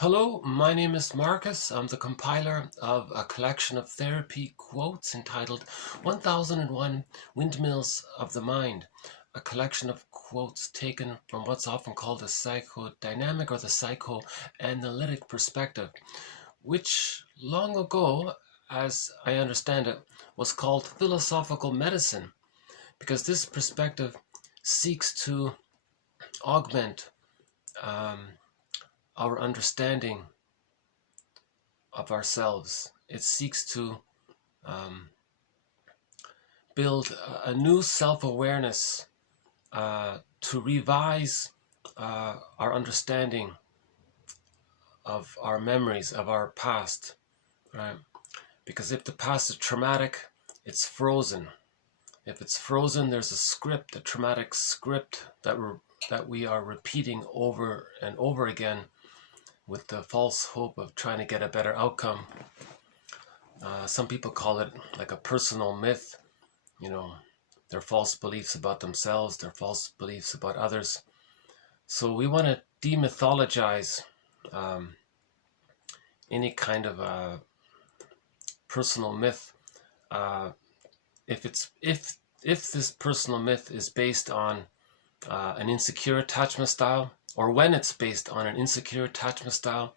Hello, my name is Marcus. I'm the compiler of a collection of therapy quotes entitled 1001 Windmills of the Mind, a collection of quotes taken from what's often called the psychodynamic or the psychoanalytic perspective, which long ago, as I understand it, was called philosophical medicine, because this perspective seeks to augment our understanding of ourselves. It seeks to build a new self-awareness, to revise our understanding of our memories, of our past, right? Because if the past is traumatic, it's frozen. If it's frozen, there's a script, a traumatic script that we are repeating over and over again, with the false hope of trying to get a better outcome. Some people call it like a personal myth, their false beliefs about themselves, their false beliefs about others. So we want to demythologize any kind of a personal myth. If this personal myth is based on an insecure attachment style, or when it's based on an insecure attachment style,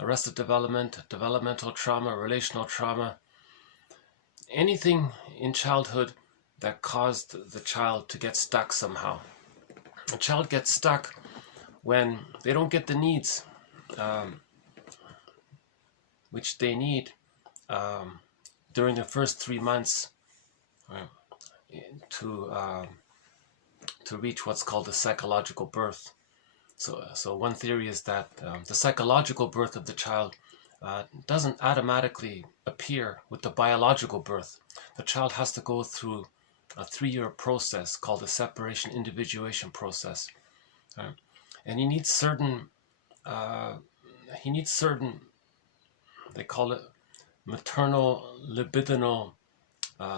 arrested development, developmental trauma, relational trauma, anything in childhood that caused the child to get stuck somehow. A child gets stuck when they don't get the needs which they need during the first 3 months to reach what's called the psychological birth. So one theory is that the psychological birth of the child doesn't automatically appear with the biological birth. The child has to go through a 3-year process called the separation individuation process, right? And he needs certain, they call it maternal libidinal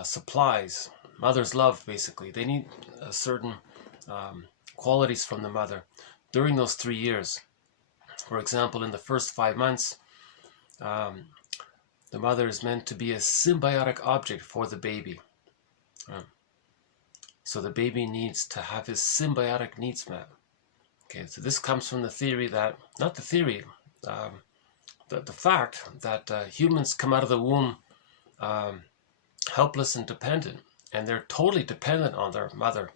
supplies, mother's love, basically. They need certain qualities from the mother during those 3 years. For example, in the first 5 months, the mother is meant to be a symbiotic object for the baby. So the baby needs to have his symbiotic needs met. Okay, so this comes from the theory that, not the theory, the fact that humans come out of the womb helpless and dependent, and they're totally dependent on their mother.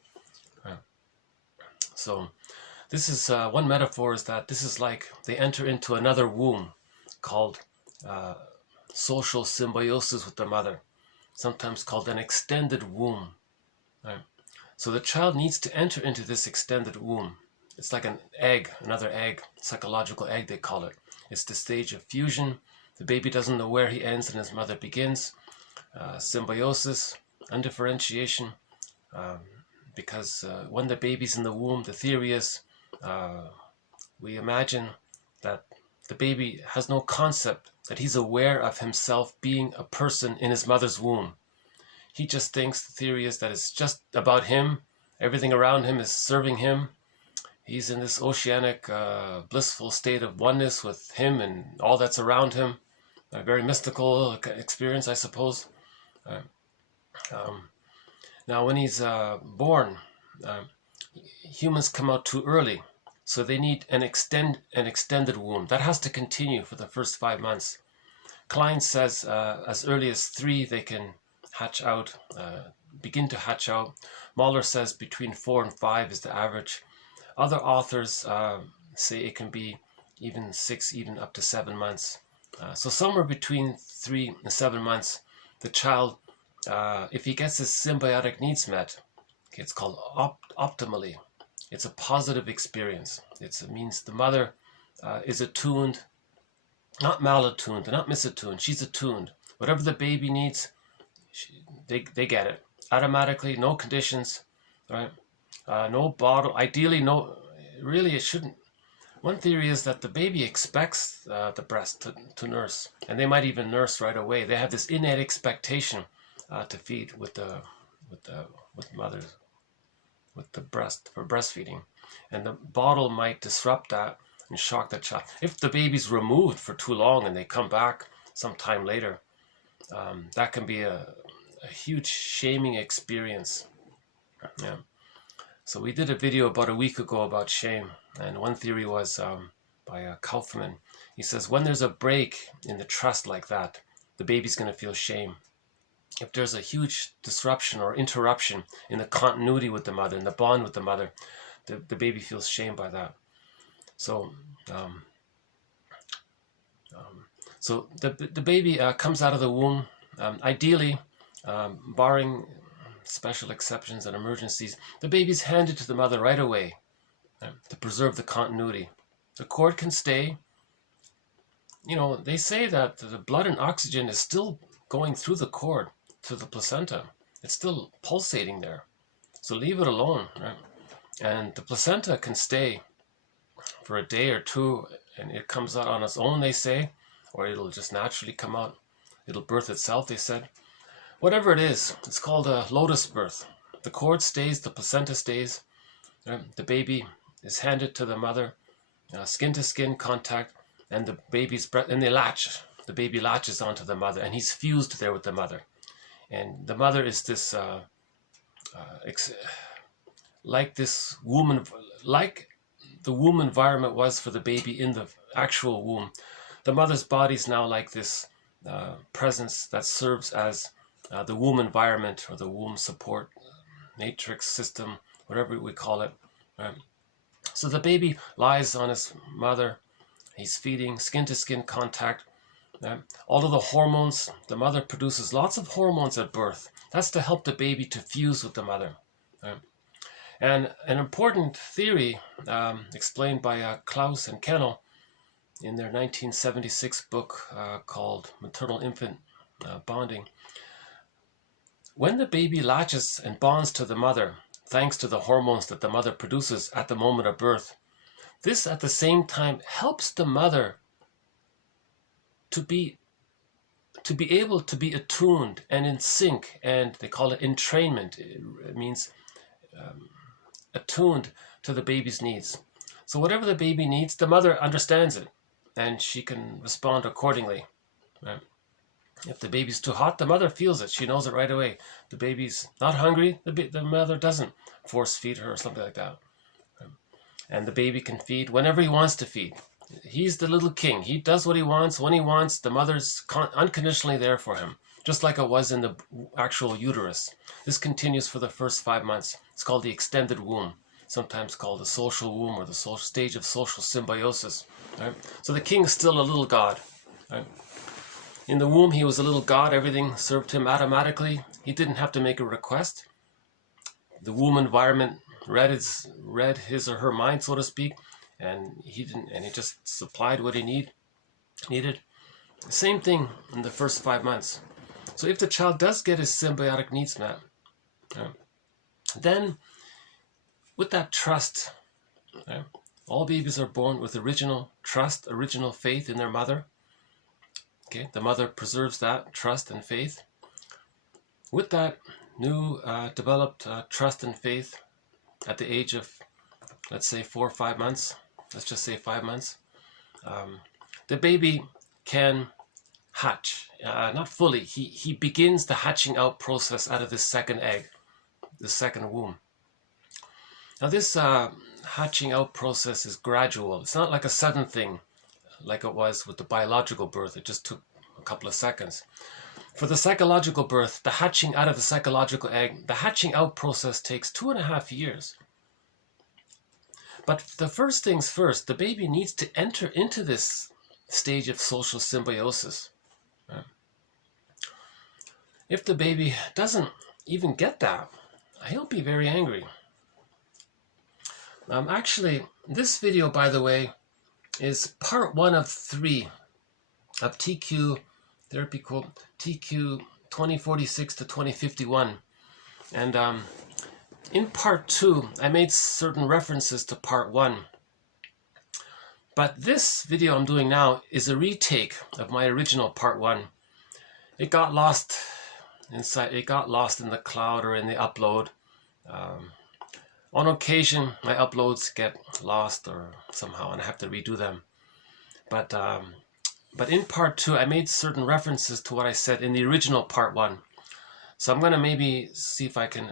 So this is one metaphor, is that this is like they enter into another womb called social symbiosis with the mother, sometimes called an extended womb. Right? So the child needs to enter into this extended womb. It's like an egg, another egg, psychological egg they call it. It's the stage of fusion. The baby doesn't know where he ends and his mother begins. Symbiosis, undifferentiation, because when the baby's in the womb, the theory is we imagine that the baby has no concept that he's aware of himself being a person in his mother's womb. He just thinks, the theory is, that it's just about him. Everything around him is serving him. He's in this oceanic, blissful state of oneness with him and all that's around him. A very mystical experience, I suppose. Now, when he's born, humans come out too early, so they need an extended womb. That has to continue for the first 5 months. Klein says as early as 3 they can hatch out, begin to hatch out. Mahler says between 4 and 5 is the average. Other authors say it can be even 6, even up to 7 months. So somewhere between 3 and 7 months, the child, if he gets his symbiotic needs met, okay, it's called optimally. It's a positive experience. It means the mother is attuned, not malattuned, not misattuned. She's attuned. Whatever the baby needs, they get it automatically, no conditions, right? No bottle. Ideally, no. Really, it shouldn't. One theory is that the baby expects the breast to nurse, and they might even nurse right away. They have this innate expectation to feed with the breast for breastfeeding, and the bottle might disrupt that and shock the child. If the baby's removed for too long and they come back sometime later, that can be a huge shaming experience. Yeah. So we did a video about a week ago about shame, and one theory was by Kaufman. He says when there's a break in the trust like that, the baby's going to feel shame. If there's a huge disruption or interruption in the continuity with the mother, in the bond with the mother, the baby feels shame by that. So so the baby comes out of the womb, ideally, barring special exceptions and emergencies, the baby's handed to the mother right away to preserve the continuity. The cord can stay. You know, they say that the blood and oxygen is still going through the cord to the placenta. It's still pulsating there. So leave it alone, right? And the placenta can stay for a day or two, and it comes out on its own, they say, or it'll just naturally come out. It'll birth itself, they said. Whatever it is, it's called a lotus birth. The cord stays, the placenta stays. Right? The baby is handed to the mother, skin-to-skin contact, and the baby's breath, and they latch. The baby latches onto the mother, and he's fused there with the mother. And the mother is this, like this womb, like the womb environment was for the baby in the actual womb. The mother's body is now like this presence that serves as the womb environment or the womb support matrix system, whatever we call it. Right? So the baby lies on his mother. He's feeding, skin-to-skin contact. All of the hormones, the mother produces lots of hormones at birth. That's to help the baby to fuse with the mother. And an important theory explained by Klaus and Kennel in their 1976 book called Maternal-Infant Bonding. When the baby latches and bonds to the mother, thanks to the hormones that the mother produces at the moment of birth, this at the same time helps the mother to be able to be attuned and in sync, and they call it entrainment. It means attuned to the baby's needs. So whatever the baby needs, the mother understands it, and she can respond accordingly. Right? If the baby's too hot, the mother feels it. She knows it right away. The baby's not hungry, the mother doesn't force feed her or something like that. And the baby can feed whenever he wants to feed. He's the little king. He does what he wants, when he wants. The mother's unconditionally there for him, just like it was in the actual uterus. This continues for the first 5 months. It's called the extended womb, sometimes called the social womb or the social stage of social symbiosis. Right? So the king is still a little god. Right? In the womb, he was a little god. Everything served him automatically. He didn't have to make a request. The womb environment read his or her mind, so to speak, and he just supplied what he needed. Same thing in the first 5 months. So if the child does get his symbiotic needs met, then with that trust, all babies are born with original trust, original faith in their mother. Okay, the mother preserves that trust and faith. With that new developed trust and faith at the age of, let's say, 4 or 5 months, let's just say 5 months, the baby can hatch. Not fully. He begins the hatching out process out of this second egg, the second womb. Now this hatching out process is gradual. It's not like a sudden thing like it was with the biological birth. It just took a couple of seconds. For the psychological birth, the hatching out of the psychological egg, the hatching out process takes 2.5 years. But the first things first, the baby needs to enter into this stage of social symbiosis. If the baby doesn't even get that, he'll be very angry. Actually, this video, by the way, is part 1 of 3 of TQ Therapy Quote TQ 2046 to 2051. And in part 2, I made certain references to part 1. But this video I'm doing now is a retake of my original part 1. It got lost inside. It got lost in the cloud or in the upload. On occasion, my uploads get lost or somehow, and I have to redo them. But in part 2, I made certain references to what I said in the original part 1. So I'm going to maybe see if I can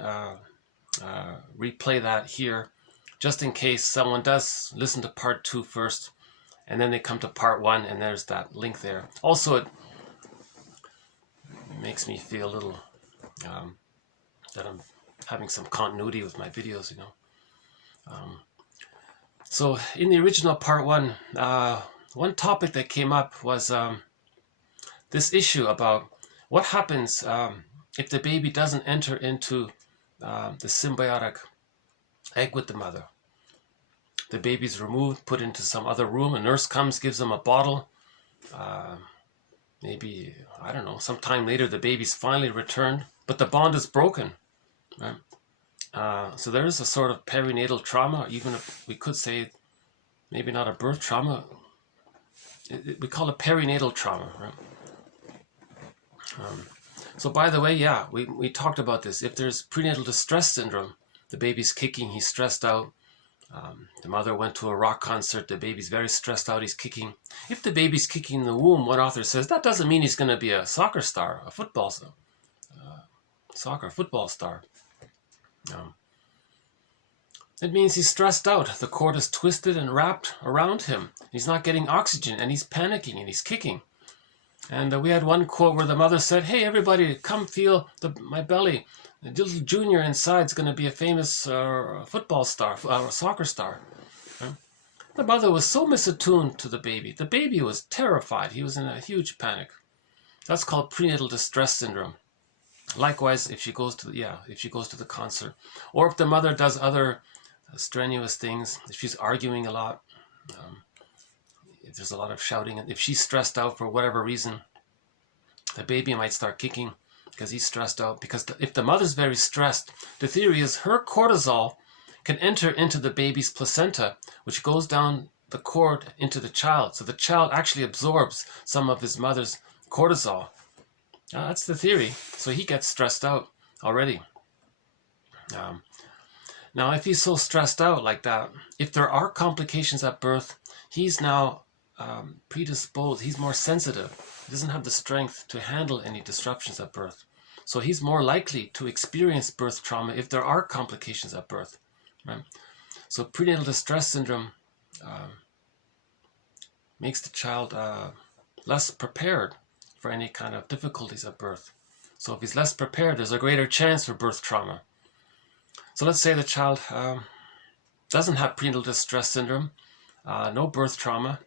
replay that here, just in case someone does listen to part 2 first, and then they come to part 1, and there's that link there. Also, it makes me feel a little that I'm having some continuity with my videos, you know. So in the original part 1, one topic that came up was this issue about what happens if the baby doesn't enter into the symbiotic egg with the mother. The baby's removed, put into some other room, a nurse comes, gives them a bottle. Maybe, I don't know, sometime later the baby's finally returned, but the bond is broken. Right? So there is a sort of perinatal trauma, even if we could say maybe not a birth trauma. We call it perinatal trauma. Right? So by the way, yeah, we talked about this. If there's prenatal distress syndrome, the baby's kicking, he's stressed out. The mother went to a rock concert, the baby's very stressed out, he's kicking. If the baby's kicking in the womb, one author says, that doesn't mean he's going to be a soccer star, a football star. It means he's stressed out. The cord is twisted and wrapped around him. He's not getting oxygen, and he's panicking, and he's kicking. And we had one quote where the mother said, hey, everybody, come feel my belly. The little junior inside is going to be a famous football star, soccer star. The mother was so misattuned to the baby. The baby was terrified. He was in a huge panic. That's called prenatal distress syndrome. Likewise, if she goes to the concert, or if the mother does other strenuous things, if she's arguing a lot, if there's a lot of shouting, and if she's stressed out for whatever reason, the baby might start kicking because he's stressed out. Because if the mother's very stressed, the theory is her cortisol can enter into the baby's placenta, which goes down the cord into the child. So the child actually absorbs some of his mother's cortisol. That's the theory. So he gets stressed out already. Now, if he's so stressed out like that, if there are complications at birth, he's now predisposed. He's more sensitive. He doesn't have the strength to handle any disruptions at birth. So he's more likely to experience birth trauma if there are complications at birth. Right? So prenatal distress syndrome makes the child less prepared for any kind of difficulties at birth. So if he's less prepared, there's a greater chance for birth trauma. So let's say the child doesn't have prenatal distress syndrome, no birth trauma,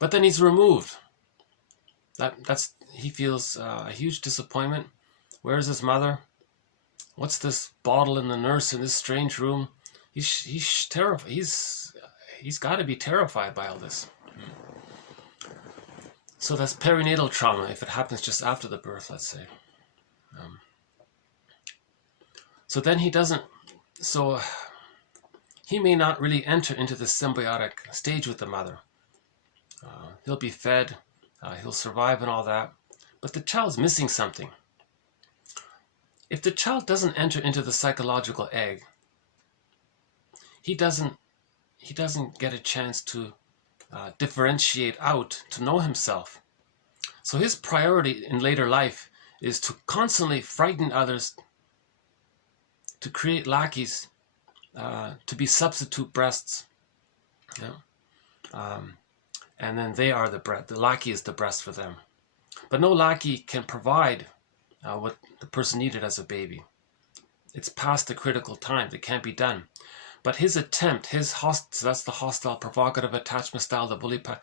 but then he's removed. He feels a huge disappointment. Where's his mother? What's this bottle and the nurse in this strange room? He's terrified. He's got to be terrified by all this. So that's perinatal trauma if it happens just after the birth, let's say. So then he may not really enter into the symbiotic stage with the mother. He'll be fed, he'll survive and all that, but the child's missing something. If the child doesn't enter into the psychological egg, he doesn't get a chance to differentiate out, to know himself. So his priority in later life is to constantly frighten others, to create lackeys, to be substitute breasts. And then they are the breast. The lackey is the breast for them. But no lackey can provide what the person needed as a baby. It's past the critical time. It can't be done. But his attempt, that's the hostile, provocative attachment style, the bully pattern.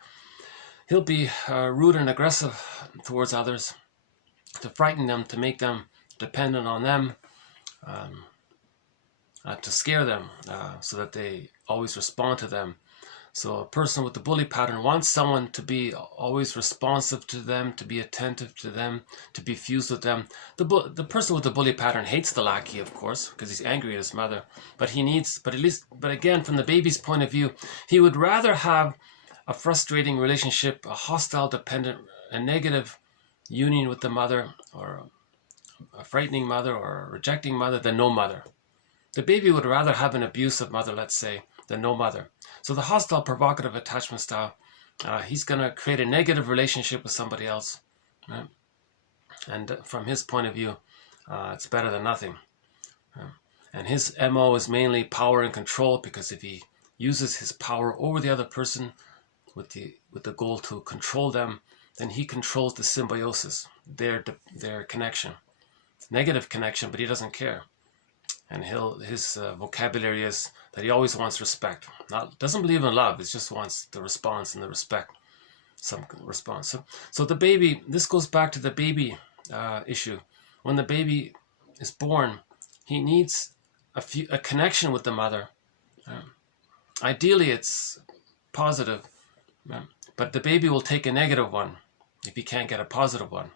He'll be rude and aggressive towards others, to frighten them, to make them dependent on them, to scare them so that they always respond to them. So a person with the bully pattern wants someone to be always responsive to them, to be attentive to them, to be fused with them. The person with the bully pattern hates the lackey, of course, because he's angry at his mother. But again, from the baby's point of view, he would rather have a frustrating relationship, a hostile, dependent, a negative union with the mother, or a frightening mother or a rejecting mother than no mother. The baby would rather have an abusive mother, let's say, than no mother. So the hostile provocative attachment style, he's going to create a negative relationship with somebody else. Right? And from his point of view, it's better than nothing. And his MO is mainly power and control, because if he uses his power over the other person with the goal to control them, then he controls the symbiosis, their connection. It's negative connection, but he doesn't care. And his vocabulary is that he always wants respect. Doesn't believe in love, he just wants the response and the respect, some response. So the baby, this goes back to the baby issue. When the baby is born, he needs a connection with the mother. Ideally, it's positive, but the baby will take a negative one if he can't get a positive one.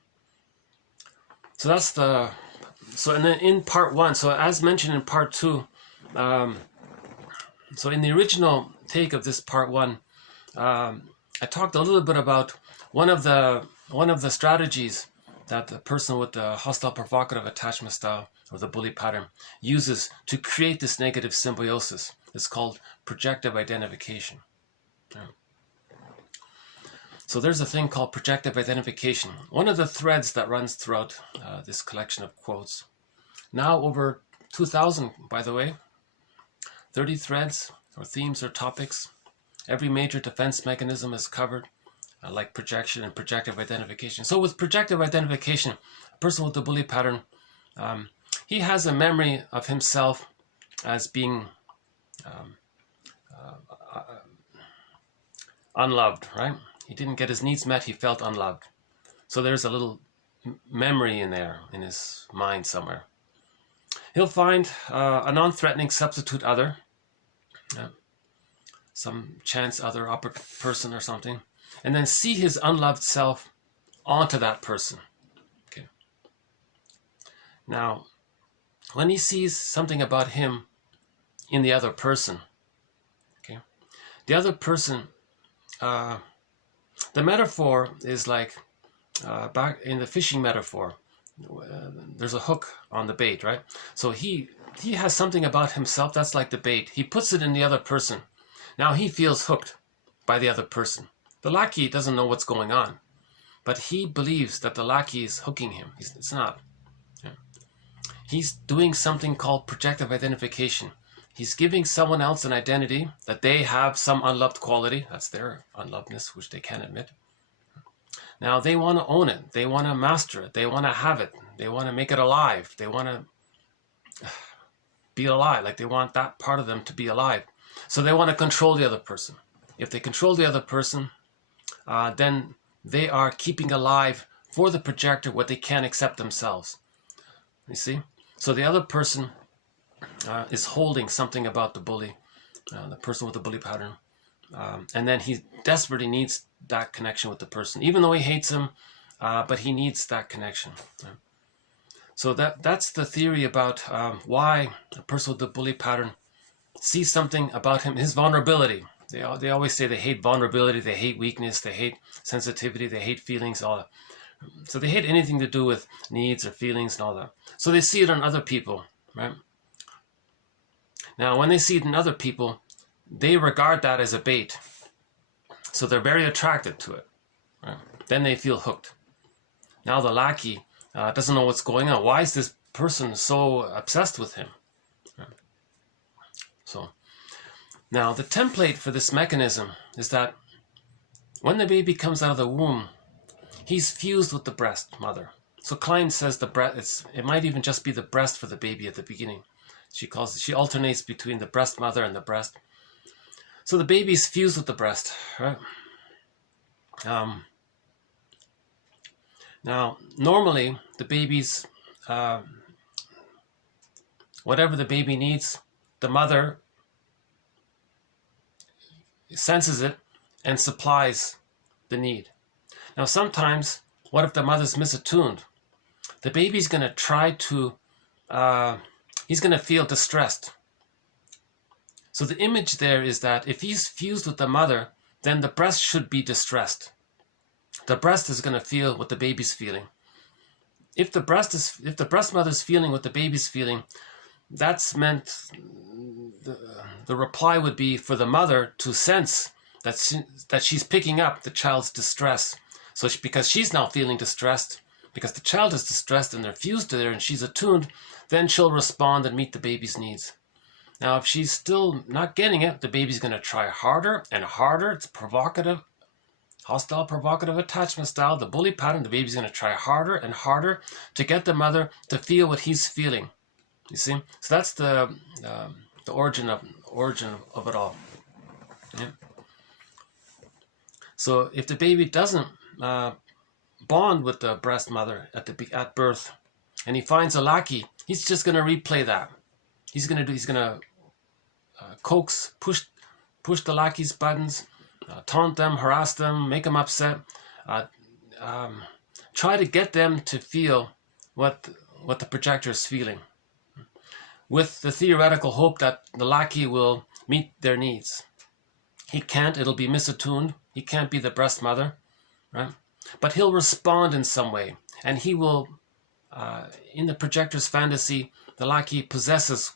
So that's and then in part one, so as mentioned in part two, so in the original take of this part one, I talked a little bit about one of the strategies that the person with the hostile provocative attachment style or the bully pattern uses to create this negative symbiosis. It's called projective identification. So there's a thing called projective identification. One of the threads that runs throughout this collection of quotes. Now over 2,000, by the way, 30 threads or themes or topics. Every major defense mechanism is covered, like projection and projective identification. So with projective identification, a person with the bully pattern, he has a memory of himself as being unloved, right? He didn't get his needs met, he felt unloved. So there's a little memory in there, in his mind somewhere. He'll find a non-threatening substitute other, some chance other, upper person or something, and then see his unloved self onto that person. Okay. Now, when he sees something about him in the other person, okay, the other person, the metaphor is like back in the fishing metaphor. There's a hook on the bait, right? So he has something about himself that's like the bait. He puts it in the other person. Now he feels hooked by the other person. The lackey doesn't know what's going on, but he believes that the lackey is hooking him. It's not. Yeah. He's doing something called projective identification. He's giving someone else an identity that they have some unloved quality. That's their unlovedness, which they can't admit. Now they want to own it. They want to master it. They want to have it. They want to make it alive. They want to be alive. Like they want that part of them to be alive. So they want to control the other person. If they control the other person, then they are keeping alive for the projector what they can't accept themselves. You see? So the other person is holding something about the bully, the person with the bully pattern. And then he desperately needs that connection with the person, even though he hates him, but he needs that connection. So that's the theory about why a person with the bully pattern sees something about him, his vulnerability. They always say they hate vulnerability, they hate weakness, they hate sensitivity, they hate feelings, all that. So they hate anything to do with needs or feelings and all that. So they see it on other people, right? Now, when they see it in other people, they regard that as a bait. So they're very attracted to it. Right? Then they feel hooked. Now the lackey doesn't know what's going on. Why is this person so obsessed with him? Right? So now the template for this mechanism is that when the baby comes out of the womb, he's fused with the breast mother. So Klein says the breast. It might even just be the breast for the baby at the beginning. She alternates between the breast mother and the breast. So the baby's fused with the breast, right? Now, normally the baby's, whatever the baby needs, the mother senses it and supplies the need. Now, sometimes, what if the mother's misattuned? The baby's going to try to, he's going to feel distressed. So the image there is that if he's fused with the mother, then the breast should be distressed. The breast is going to feel what the baby's feeling. if the breast mother's feeling what the baby's feeling, that's meant the reply would be for the mother to sense that she's picking up the child's distress. So because she's now feeling distressed, because the child is distressed and they're fused to there and she's attuned, then she'll respond and meet the baby's needs. Now, if she's still not getting it, the baby's going to try harder and harder. It's provocative, hostile, provocative attachment style, the bully pattern. The baby's going to try harder and harder to get the mother to feel what he's feeling. You see? So that's the origin of it all. Yeah. So if the baby doesn't bond with the breast mother at birth, and he finds a lackey, he's just going to replay that. He's going to coax, push the lackey's buttons, taunt them, harass them, make them upset, try to get them to feel what the projector is feeling, with the theoretical hope that the lackey will meet their needs. He can't, it'll be misattuned. He can't be the breast mother, right? But he'll respond in some way, and he will, in the projector's fantasy, the lackey possesses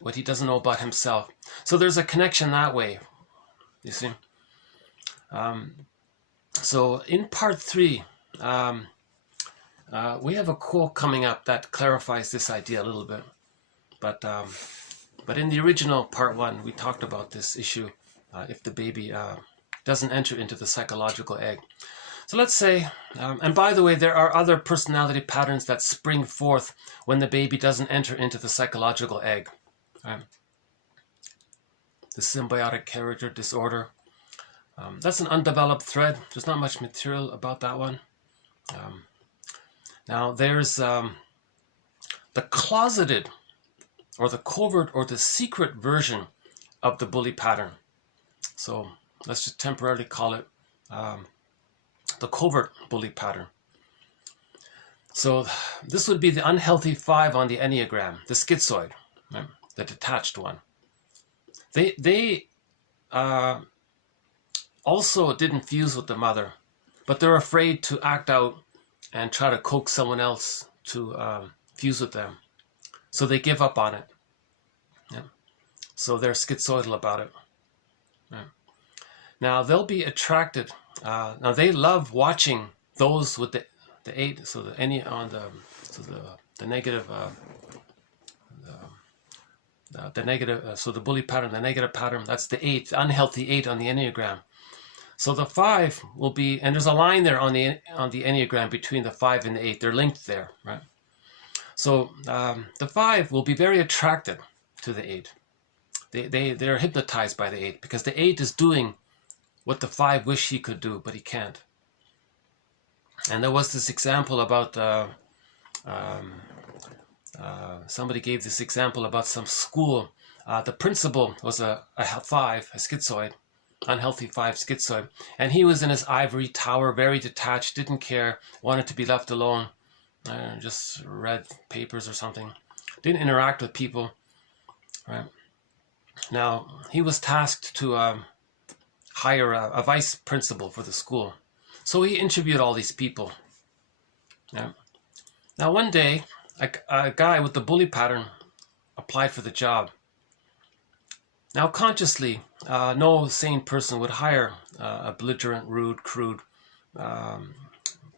what he doesn't know about himself. So there's a connection that way, you see. So in part 3, we have a quote coming up that clarifies this idea a little bit. But in the original part 1, we talked about this issue if the baby doesn't enter into the psychological egg. So let's say, and by the way, there are other personality patterns that spring forth when the baby doesn't enter into the psychological egg. The symbiotic character disorder. That's an undeveloped thread. There's not much material about that one. Now there's the closeted or the covert or the secret version of the bully pattern. So let's just temporarily call it the covert bully pattern. So this would be the unhealthy 5 on the Enneagram, the schizoid, right? The detached one. They also didn't fuse with the mother, but they're afraid to act out and try to coax someone else to fuse with them. So they give up on it. Yeah. So they're schizoidal about it. Yeah. Now they'll be attracted. Now they love watching those with the 8. So the negative. The negative. So the bully pattern, the negative pattern. That's the 8, the unhealthy 8 on the Enneagram. So the 5 will be, and there's a line there on the Enneagram between the 5 and the 8. They're linked there, right? So the 5 will be very attracted to the 8. They're hypnotized by the 8 because the 8 is doing what the 5 wish he could do, but he can't. And there was this example about somebody gave this example about some school. The principal was a 5, a schizoid, unhealthy 5 schizoid, and he was in his ivory tower, very detached, didn't care, wanted to be left alone, just read papers or something, didn't interact with people, right? Now he was tasked to hire a vice principal for the school, so he interviewed all these people. Yeah. Now one day a guy with the bully pattern applied for the job. Now consciously, no sane person would hire a belligerent, rude, crude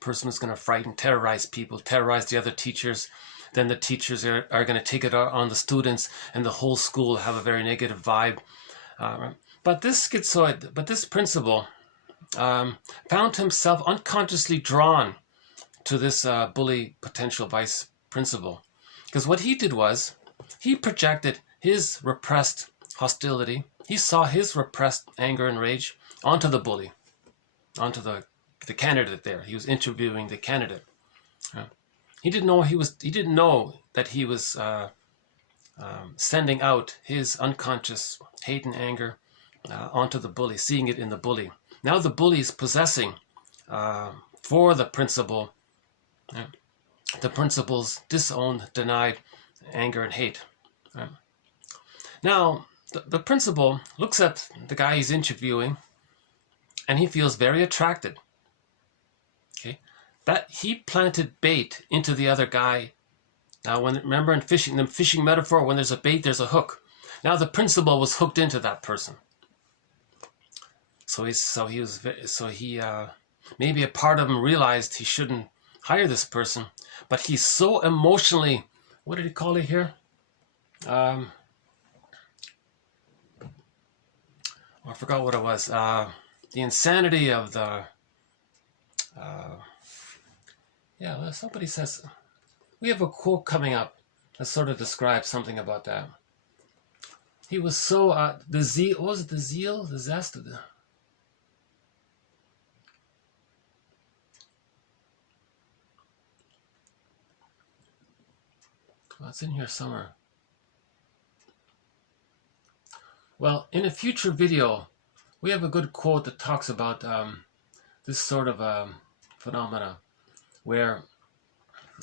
person who's going to frighten, terrorize people, terrorize the other teachers. Then the teachers are going to take it out on the students, and the whole school will have a very negative vibe. But this principal found himself unconsciously drawn to this bully potential vice principal, because what he did was he projected his repressed hostility. He saw his repressed anger and rage onto the bully, onto the candidate there. He was interviewing the candidate. He didn't know that he was sending out his unconscious hate and anger onto the bully, seeing it in the bully. Now the bully is possessing for the principal, the principal's disowned, denied anger and hate. Now the principal looks at the guy he's interviewing, and he feels very attracted. Okay, that he planted bait into the other guy. Now, remember in fishing, the fishing metaphor, when there's a bait, there's a hook. Now the principal was hooked into that person. So maybe a part of him realized he shouldn't hire this person, but he's so emotionally, what did he call it here? I forgot what it was. The insanity of the, somebody says, we have a quote coming up that sort of describes something about that. He was so, the zeal, what was it, the zeal, the zest of the, well, it's in here somewhere. Well, in a future video, we have a good quote that talks about this sort of phenomena where,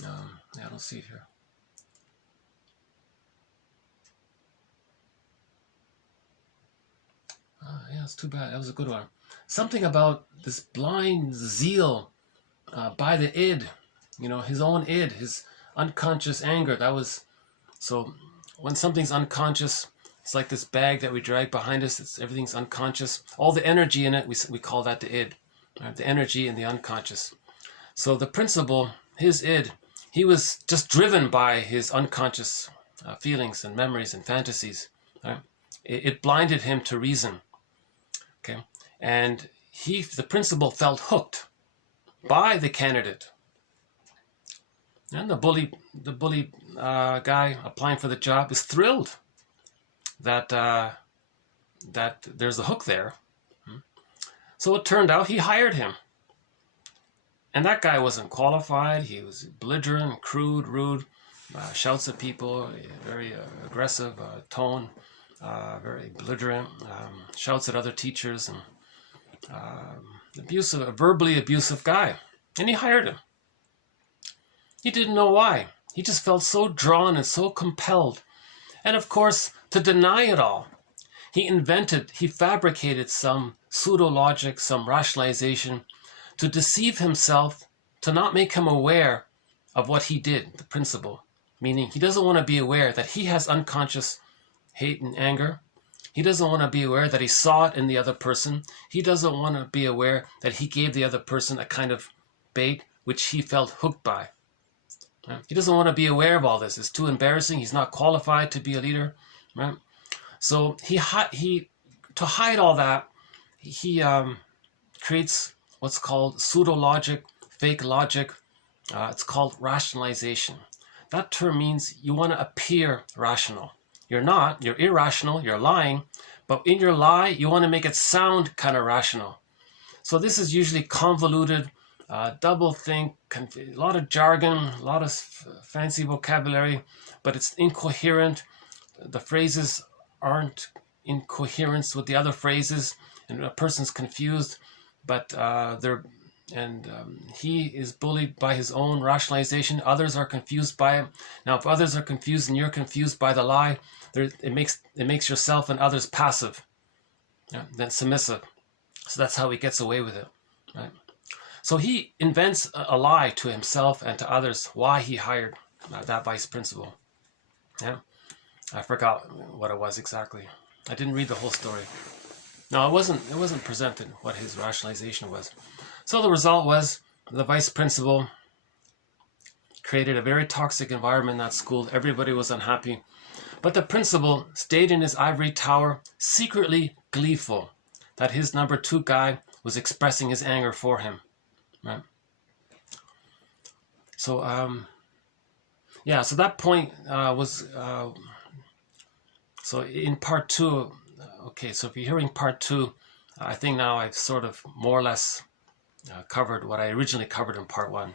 I don't see it here. Yeah, it's too bad. That was a good one. Something about this blind zeal by the id, his own id, his unconscious anger. That was, so when something's unconscious, it's like this bag that we drag behind us. Everything's unconscious. All the energy in it, we call that the id, right? The energy in the unconscious. So the principal, his id, he was just driven by his unconscious feelings and memories and fantasies. Right? It blinded him to reason. Okay, and the principal felt hooked by the candidate. And the bully guy applying for the job is thrilled that there's a hook there. So it turned out he hired him. And that guy wasn't qualified. He was belligerent, crude, rude, shouts at people, very aggressive tone, very belligerent, shouts at other teachers, and a verbally abusive guy. And he hired him. He didn't know why. He just felt so drawn and so compelled. And of course, to deny it all, he fabricated some pseudo-logic, some rationalization to deceive himself, to not make him aware of what he did, the principal. Meaning, he doesn't want to be aware that he has unconscious hate and anger. He doesn't want to be aware that he saw it in the other person. He doesn't want to be aware that he gave the other person a kind of bait which he felt hooked by. He doesn't want to be aware of all this. It's too embarrassing. He's not qualified to be a leader. Right? So to hide all that, he creates what's called pseudo-logic, fake logic. It's called rationalization. That term means you want to appear rational. You're not. You're irrational. You're lying. But in your lie, you want to make it sound kind of rational. So this is usually convoluted, double think, a lot of jargon, a lot of fancy vocabulary, but it's incoherent. The phrases aren't in coherence with the other phrases, and a person's confused, but he is bullied by his own rationalization. Others are confused by it. Now, if others are confused and you're confused by the lie, it makes yourself and others passive, then submissive. So that's how he gets away with it, right? So he invents a lie to himself and to others why he hired that vice principal. Yeah, I forgot what it was exactly. I didn't read the whole story. No, it wasn't presented what his rationalization was. So the result was the vice principal created a very toxic environment in that school. Everybody was unhappy. But the principal stayed in his ivory tower, secretly gleeful that his number 2 guy was expressing his anger for him. Right? So, so that point was... so in part 2... Okay, so if you're hearing part 2, I think now I've sort of more or less covered what I originally covered in part 1.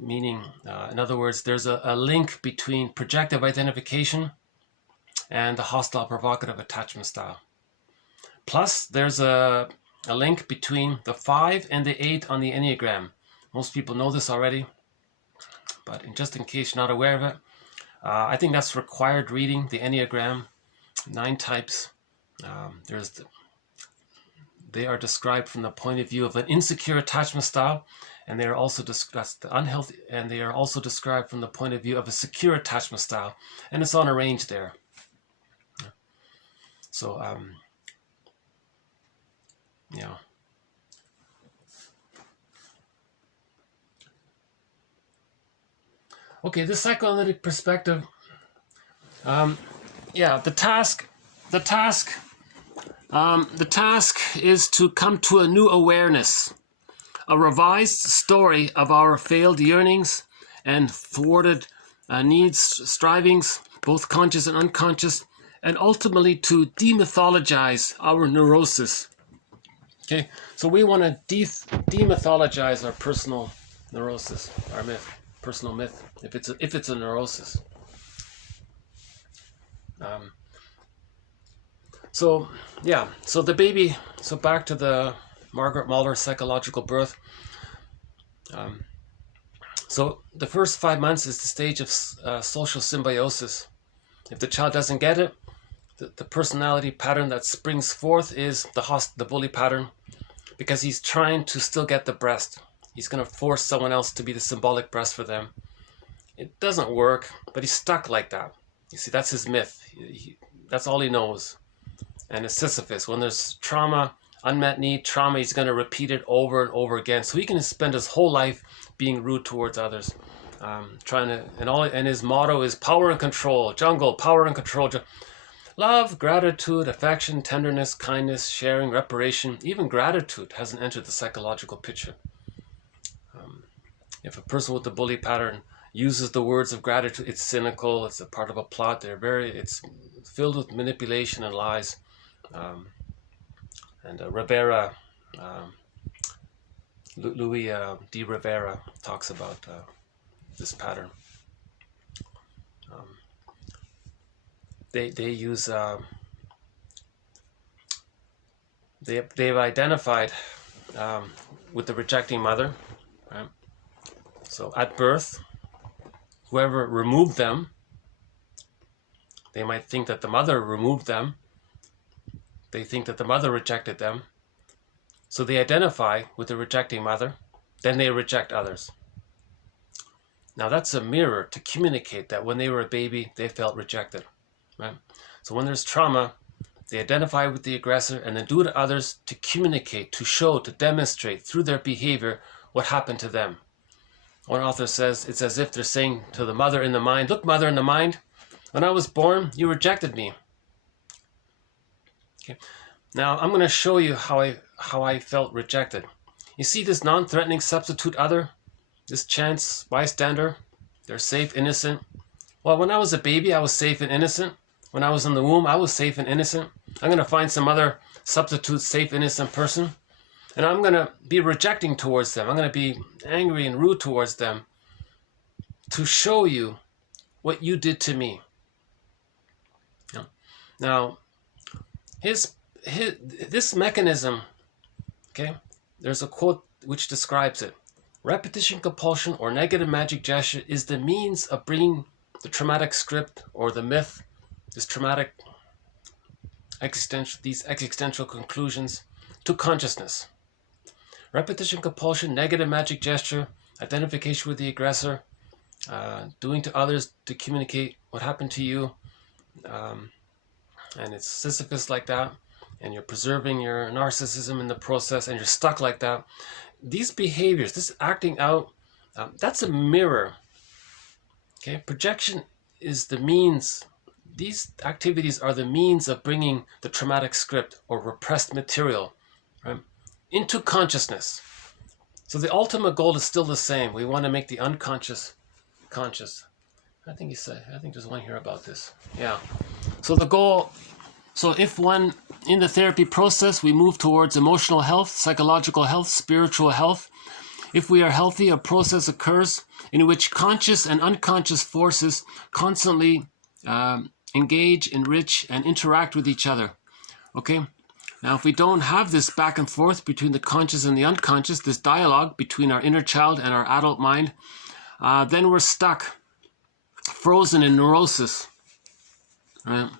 Meaning, in other words, there's a link between projective identification and the hostile provocative attachment style. Plus, there's a link between the 5 and the 8 on the Enneagram. Most people know this already, but just in case you're not aware of it, I think that's required reading, the Enneagram. 9 types. There's they are described from the point of view of an insecure attachment style, and they are also that's the unhealthy, and they are also described from the point of view of a secure attachment style, and it's on a range there. So yeah. Okay, this psychoanalytic perspective. Yeah, the task is to come to a new awareness, a revised story of our failed yearnings and thwarted needs, strivings, both conscious and unconscious, and ultimately to demythologize our neurosis. Okay, so we want to demythologize our personal neurosis, our myth, personal myth, if it's a neurosis. So yeah, so the baby. So back to the Margaret Muller psychological birth. So the first 5 months is the stage of social symbiosis. If the child doesn't get it, the personality pattern that springs forth is the bully pattern, because he's trying to still get the breast. He's going to force someone else to be the symbolic breast for them. It doesn't work, but he's stuck like that. You see, that's his myth. That's all he knows. And it's Sisyphus. When there's trauma, unmet need, trauma, he's going to repeat it over and over again. So he can spend his whole life being rude towards others, and his motto is power and control. Jungle, power and control. Love, gratitude, affection, tenderness, kindness, sharing, reparation. Even gratitude hasn't entered the psychological picture. If a person with the bully pattern uses the words of gratitude, it's cynical. It's a part of a plot. It's filled with manipulation and lies. Rivera, Louis D. Rivera talks about this pattern. They use they've identified with the rejecting mother, right? So at birth, whoever removed them, they might think that the mother removed them. They think that the mother rejected them. So they identify with the rejecting mother, then they reject others. Now that's a mirror to communicate that when they were a baby, they felt rejected, right? So when there's trauma, they identify with the aggressor and then do it to others to communicate, to show, to demonstrate through their behavior what happened to them. One author says it's as if they're saying to the mother in the mind, look, mother in the mind, when I was born, you rejected me. Okay. Now I'm going to show you how I felt rejected. You see this non-threatening substitute other, this chance bystander, they're safe, innocent. Well, when I was a baby, I was safe and innocent. When I was in the womb, I was safe and innocent. I'm going to find some other substitute, safe, innocent person, and I'm going to be rejecting towards them. I'm going to be angry and rude towards them to show you what you did to me. Now, this mechanism, okay, there's a quote which describes it. Repetition compulsion or negative magic gesture is the means of bringing the traumatic script or the myth, this traumatic these existential conclusions to consciousness. Repetition compulsion, negative magic gesture, identification with the aggressor, doing to others to communicate what happened to you, and it's Sisyphus like that, and you're preserving your narcissism in the process, and you're stuck like that. These behaviors, this acting out, that's a mirror. Okay, projection is the means. These activities are the means of bringing the traumatic script or repressed material, right, into consciousness. So the ultimate goal is still the same. We want to make the unconscious conscious. I think there's one here about this. Yeah. So the goal, so if one, in the therapy process, we move towards emotional health, psychological health, spiritual health. If we are healthy, a process occurs in which conscious and unconscious forces constantly engage, enrich, and interact with each other. Okay? Now, if we don't have this back and forth between the conscious and the unconscious, this dialogue between our inner child and our adult mind, then we're stuck, frozen in neurosis. Right?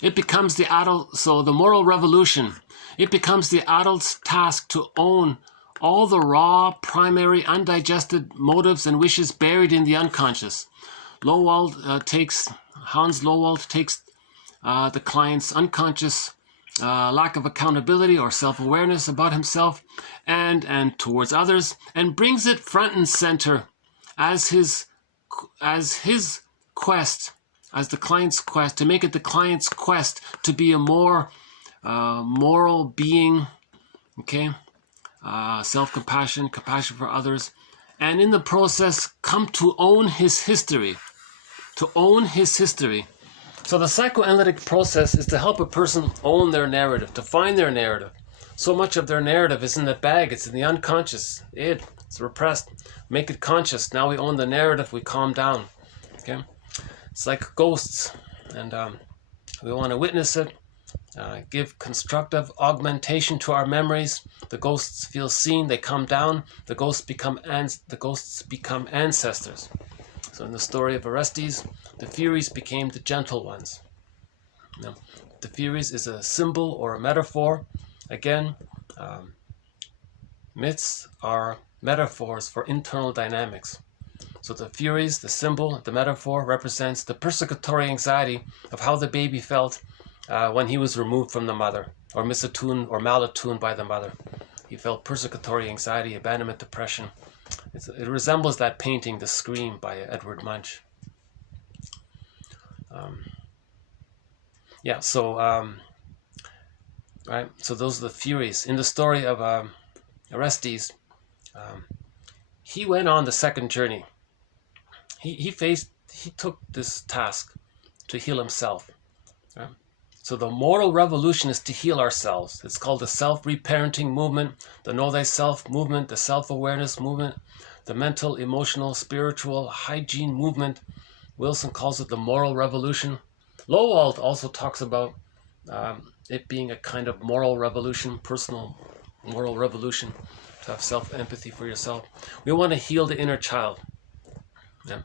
It becomes the adult, so the moral revolution, it becomes the adult's task to own all the raw, primary, undigested motives and wishes buried in the unconscious. Hans Lowald takes the client's unconscious lack of accountability or self-awareness about himself and towards others, and brings it front and center as his quest, as the client's quest, to make it the client's quest to be a more moral being, okay? Self-compassion, compassion for others, and in the process come to own his history, So the psychoanalytic process is to help a person own their narrative, to find their narrative. So much of their narrative is in the bag, it's in the unconscious, it's repressed. Make it conscious. Now we own the narrative, we calm down. Okay, it's like ghosts, and we want to witness it, give constructive augmentation to our memories. The ghosts feel seen, they come down, the ghosts become ancestors. So in the story of Orestes, the Furies became the gentle ones. Now, the Furies is a symbol or a metaphor. Again, myths are metaphors for internal dynamics. So the Furies, the symbol, the metaphor, represents the persecutory anxiety of how the baby felt when he was removed from the mother, or misattuned or malattuned by the mother. He felt persecutory anxiety, abandonment, depression. It resembles that painting, The Scream, by Edward Munch. Right. So those are the Furies. In the story of Orestes, he went on the second journey. He took this task to heal himself. Right? So the moral revolution is to heal ourselves. It's called the self-reparenting movement, the know thyself movement, the self-awareness movement, the mental, emotional, spiritual hygiene movement. Wilson calls it the moral revolution. Lowald also talks about it being a kind of moral revolution, personal moral revolution, to have self-empathy for yourself. We want to heal the inner child. Yeah.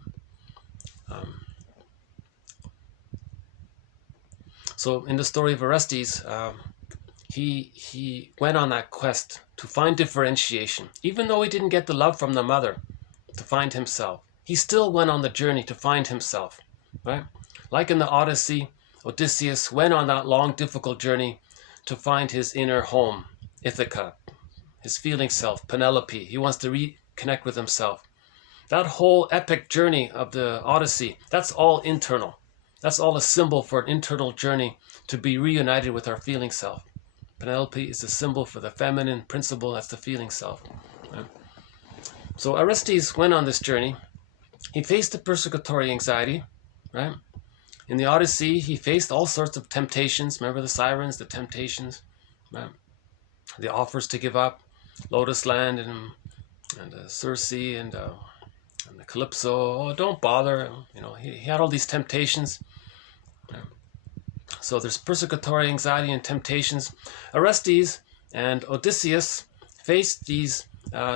So in the story of Orestes, he went on that quest to find differentiation. Even though he didn't get the love from the mother to find himself, he still went on the journey to find himself, right? Like in the Odyssey, Odysseus went on that long, difficult journey to find his inner home, Ithaca, his feeling self, Penelope. He wants to reconnect with himself. That whole epic journey of the Odyssey, that's all internal. That's all a symbol for an internal journey to be reunited with our feeling self. Penelope is a symbol for the feminine principle, that's the feeling self. Right? So Orestes went on this journey. He faced the persecutory anxiety, right? In the Odyssey, he faced all sorts of temptations. Remember the sirens, the temptations, right? The offers to give up, Lotus Land and Circe and the Calypso. Oh, don't bother. You know, he had all these temptations. Right? So there's persecutory anxiety and temptations. Orestes and Odysseus faced these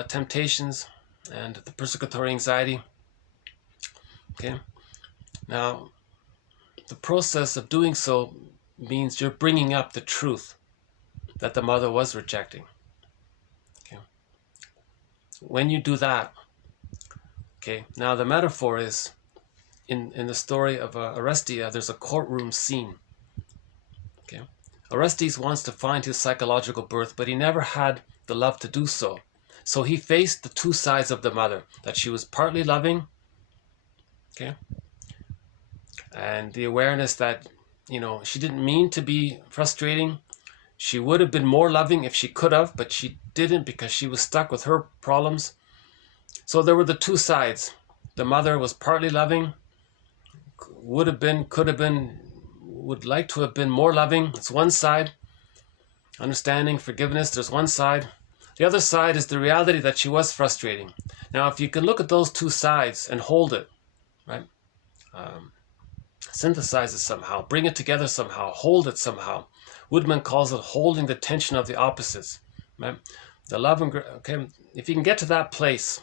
temptations and the persecutory anxiety. Okay. Now, the process of doing so means you're bringing up the truth that the mother was rejecting. Okay. When you do that, okay, now the metaphor is, in the story of Orestes, there's a courtroom scene. Okay. Orestes wants to find his psychological birth, but he never had the love to do so. So he faced the two sides of the mother, that she was partly loving, okay, and the awareness that, you know, she didn't mean to be frustrating. She would have been more loving if she could have, but she didn't because she was stuck with her problems. So there were the two sides. The mother was partly loving, would have been, could have been, would like to have been more loving. It's one side. Understanding, forgiveness, there's one side. The other side is the reality that she was frustrating. Now, if you can look at those two sides and hold it, right? Synthesize it somehow, bring it together somehow, hold it somehow. Woodman calls it holding the tension of the opposites, right? The love and, okay, if you can get to that place,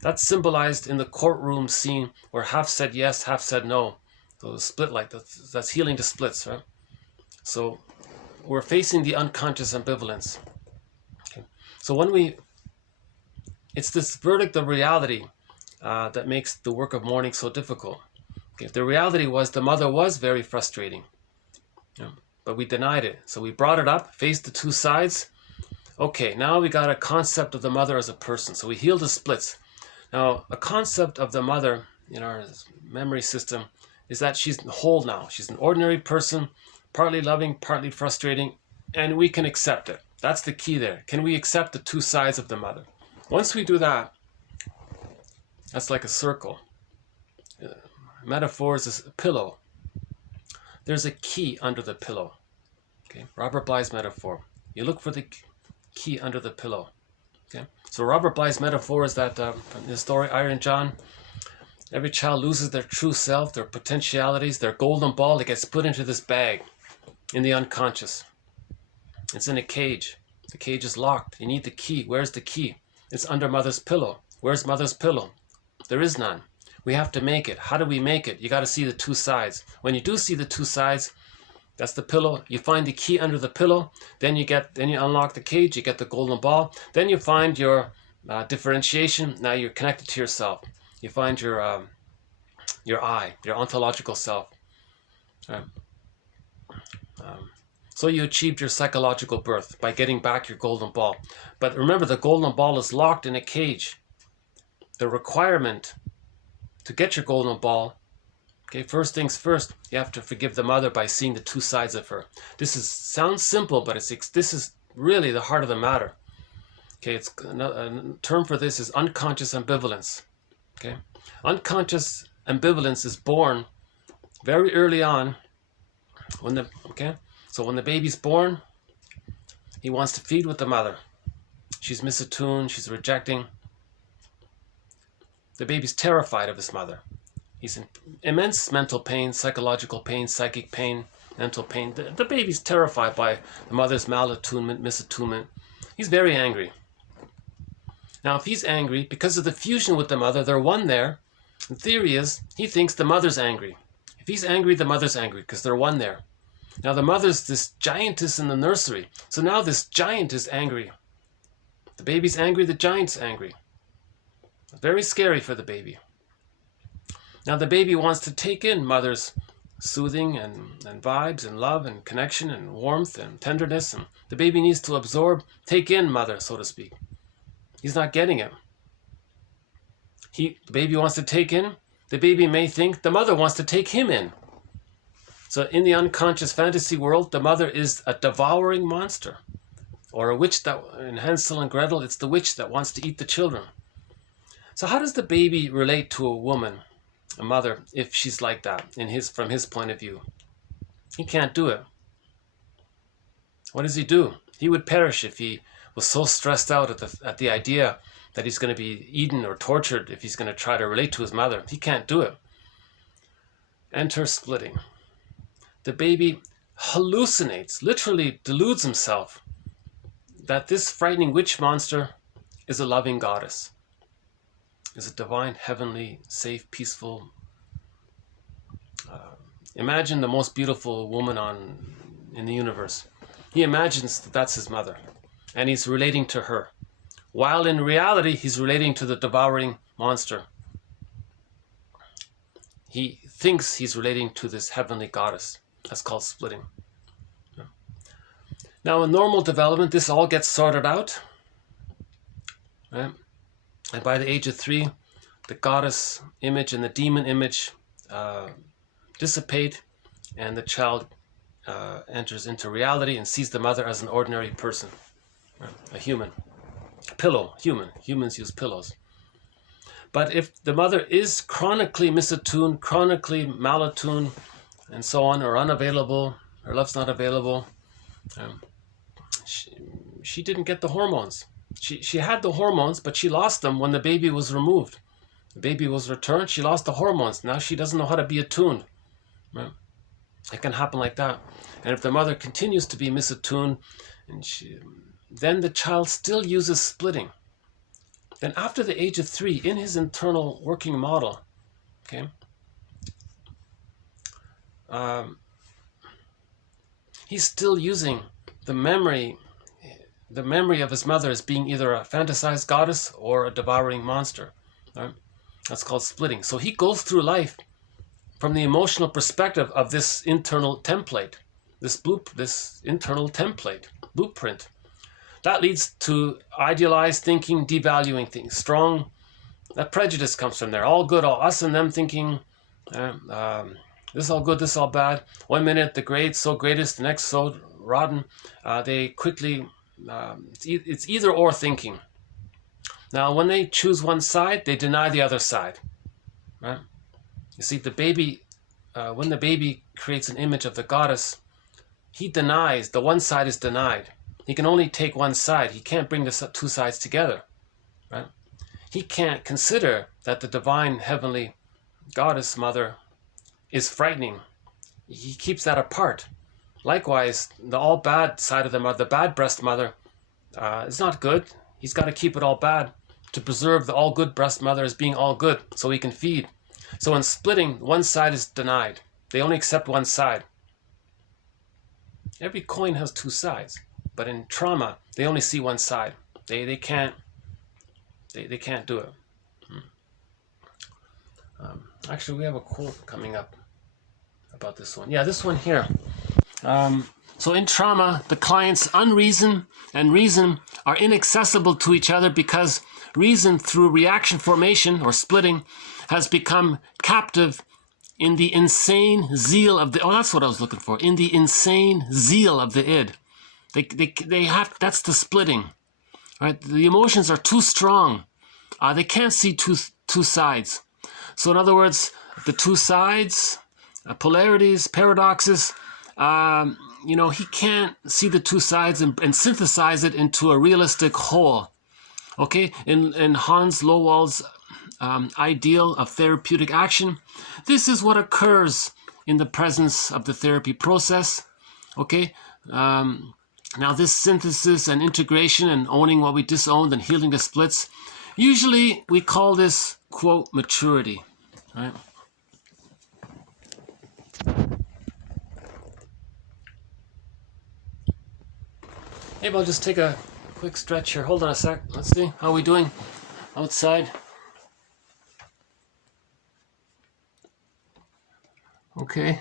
that's symbolized in the courtroom scene where half said yes, half said no. So the split light, that's healing the splits, right? So we're facing the unconscious ambivalence. Okay. So it's this verdict of reality that makes the work of mourning so difficult. Okay. The reality was the mother was very frustrating, but we denied it. So we brought it up, faced the two sides. Okay, now we got a concept of the mother as a person. So we healed the splits. Now, a concept of the mother in our memory system is that she's whole now. She's an ordinary person, partly loving, partly frustrating, and we can accept it. That's the key there. Can we accept the two sides of the mother? Once we do that, that's like a circle. Metaphor is a pillow. There's a key under the pillow. Okay, Robert Bly's metaphor. You look for the key under the pillow. Okay, so Robert Bly's metaphor is that from the story Iron John, every child loses their true self, their potentialities, their golden ball. It gets put into this bag in the unconscious. It's in a cage. The cage is locked. You need the key. Where's the key? It's under mother's pillow. Where's mother's pillow? There is none. We have to make it. How do we make it? You got to see the two sides. When you do see the two sides, that's the pillow. You find the key under the pillow. Then you unlock the cage. You get the golden ball. Then you find your differentiation. Now you're connected to yourself. You find your I, your ontological self. So you achieved your psychological birth by getting back your golden ball. But remember, the golden ball is locked in a cage. The requirement to get your golden ball, okay, first things first, you have to forgive the mother by seeing the two sides of her. Sounds simple, but this is really the heart of the matter. Okay, it's a term for this is unconscious ambivalence. Okay, unconscious ambivalence is born very early on. So when the baby's born, he wants to feed with the mother. She's misattuned, she's rejecting. The baby's terrified of his mother. He's in immense mental pain, psychological pain, psychic pain, mental pain. The baby's terrified by the mother's malattunement, misattunement. He's very angry. Now, if he's angry, because of the fusion with the mother, they're one there. The theory is, he thinks the mother's angry. If he's angry, the mother's angry, because they're one there. Now, the mother's this giantess in the nursery. So now this giant is angry. The baby's angry, the giant's angry. Very scary for the baby. Now, the baby wants to take in mother's soothing and vibes and love and connection and warmth and tenderness. And the baby needs to absorb, take in mother, so to speak. He's not getting it. The baby wants to take in. The baby may think the mother wants to take him in. So in the unconscious fantasy world, the mother is a devouring monster. Or a witch that, in Hansel and Gretel, it's the witch that wants to eat the children. So how does the baby relate to a woman, a mother, if she's like that, from his point of view? He can't do it. What does he do? He would perish if he was so stressed out at the idea that he's going to be eaten or tortured if he's going to try to relate to his mother. He can't do it. Enter splitting. The baby hallucinates, literally deludes himself that this frightening witch monster is a loving goddess, is a divine, heavenly, safe, peaceful. Imagine the most beautiful woman in the universe. He imagines that that's his mother, and he's relating to her, while in reality he's relating to the devouring monster. He thinks he's relating to this heavenly goddess. That's called splitting. Now, in normal development, this all gets sorted out, right? And by the age of 3, the goddess image and the demon image dissipate, and the child enters into reality and sees the mother as an ordinary person, right? A human. Pillow, human. Humans use pillows. But if the mother is chronically misattuned, chronically malattuned, and so on, or unavailable, her love's not available, she didn't get the hormones. She had the hormones, but she lost them when the baby was removed. The baby was returned, she lost the hormones. Now she doesn't know how to be attuned. Right? It can happen like that. And if the mother continues to be misattuned, then the child still uses splitting. Then after the age of 3, in his internal working model, okay, he's still using the memory of his mother as being either a fantasized goddess or a devouring monster. Right? That's called splitting. So he goes through life from the emotional perspective of this internal template, this internal template, blueprint. That leads to idealized thinking, devaluing things. Strong, that prejudice comes from there. All good, all us and them thinking, this is all good, this is all bad. 1 minute the great, so greatest, the next so rotten. They quickly, it's either or thinking. Now, when they choose one side, they deny the other side. Right? You see, the baby, when the baby creates an image of the goddess, he denies, the one side is denied. He can only take one side. He can't bring the two sides together. Right? He can't consider that the divine heavenly goddess mother is frightening. He keeps that apart. Likewise, the all bad side of the mother, the bad breast mother, is not good. He's got to keep it all bad to preserve the all good breast mother as being all good so he can feed. So in splitting, one side is denied. They only accept one side. Every coin has two sides, but in trauma, they only see one side. They can't do it. Actually, we have a quote coming up about this one. Yeah, this one here. So in trauma, the client's unreason and reason are inaccessible to each other because reason through reaction formation or splitting has become captive in the insane zeal of the, oh, that's what I was looking for, in the insane zeal of the id. They have, that's the splitting, right? The emotions are too strong. They can't see two sides. So in other words, the two sides, polarities, paradoxes, he can't see the two sides and synthesize it into a realistic whole. Okay, in Hans Lowald's ideal of therapeutic action, this is what occurs in the presence of the therapy process. Okay, now this synthesis and integration and owning what we disowned and healing the splits, usually we call this, quote, maturity, right? Maybe I'll just take a quick stretch here. Hold on a sec. Let's see. How are we doing outside? Okay.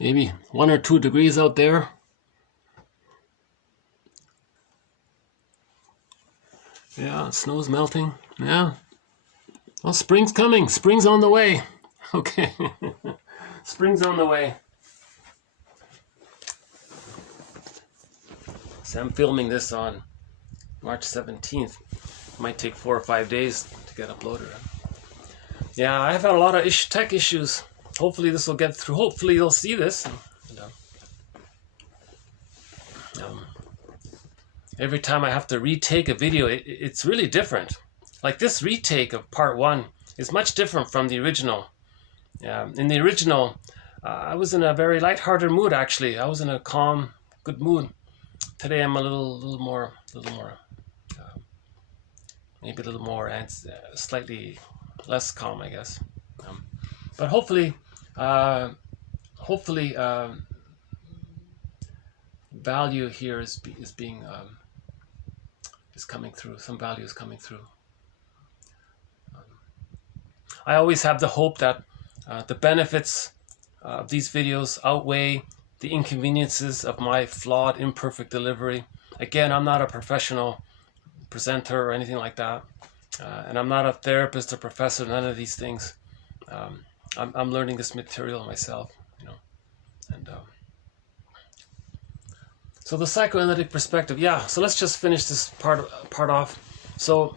Maybe 1 or 2 degrees out there. Yeah, snow's melting. Yeah. Well, spring's coming. Spring's on the way. Okay. Spring's on the way. So I'm filming this on March 17th. Might take 4 or 5 days to get uploaded. Yeah, I've had a lot of tech issues. Hopefully this will get through. Hopefully you'll see this. Every time I have to retake a video, it's really different. Like this retake of part 1 is much different from the original. In the original, I was in a very lighthearted mood, actually. I was in a calm, good mood. Today I'm a little more, maybe a little more and slightly less calm, I guess. But hopefully, value here is coming through. Some value is coming through. I always have the hope that the benefits of these videos outweigh the inconveniences of my flawed, imperfect delivery. Again, I'm not a professional presenter or anything like that, and I'm not a therapist or professor, none of these things. I'm learning this material myself, and so the psychoanalytic perspective, yeah. So let's just finish this part off. So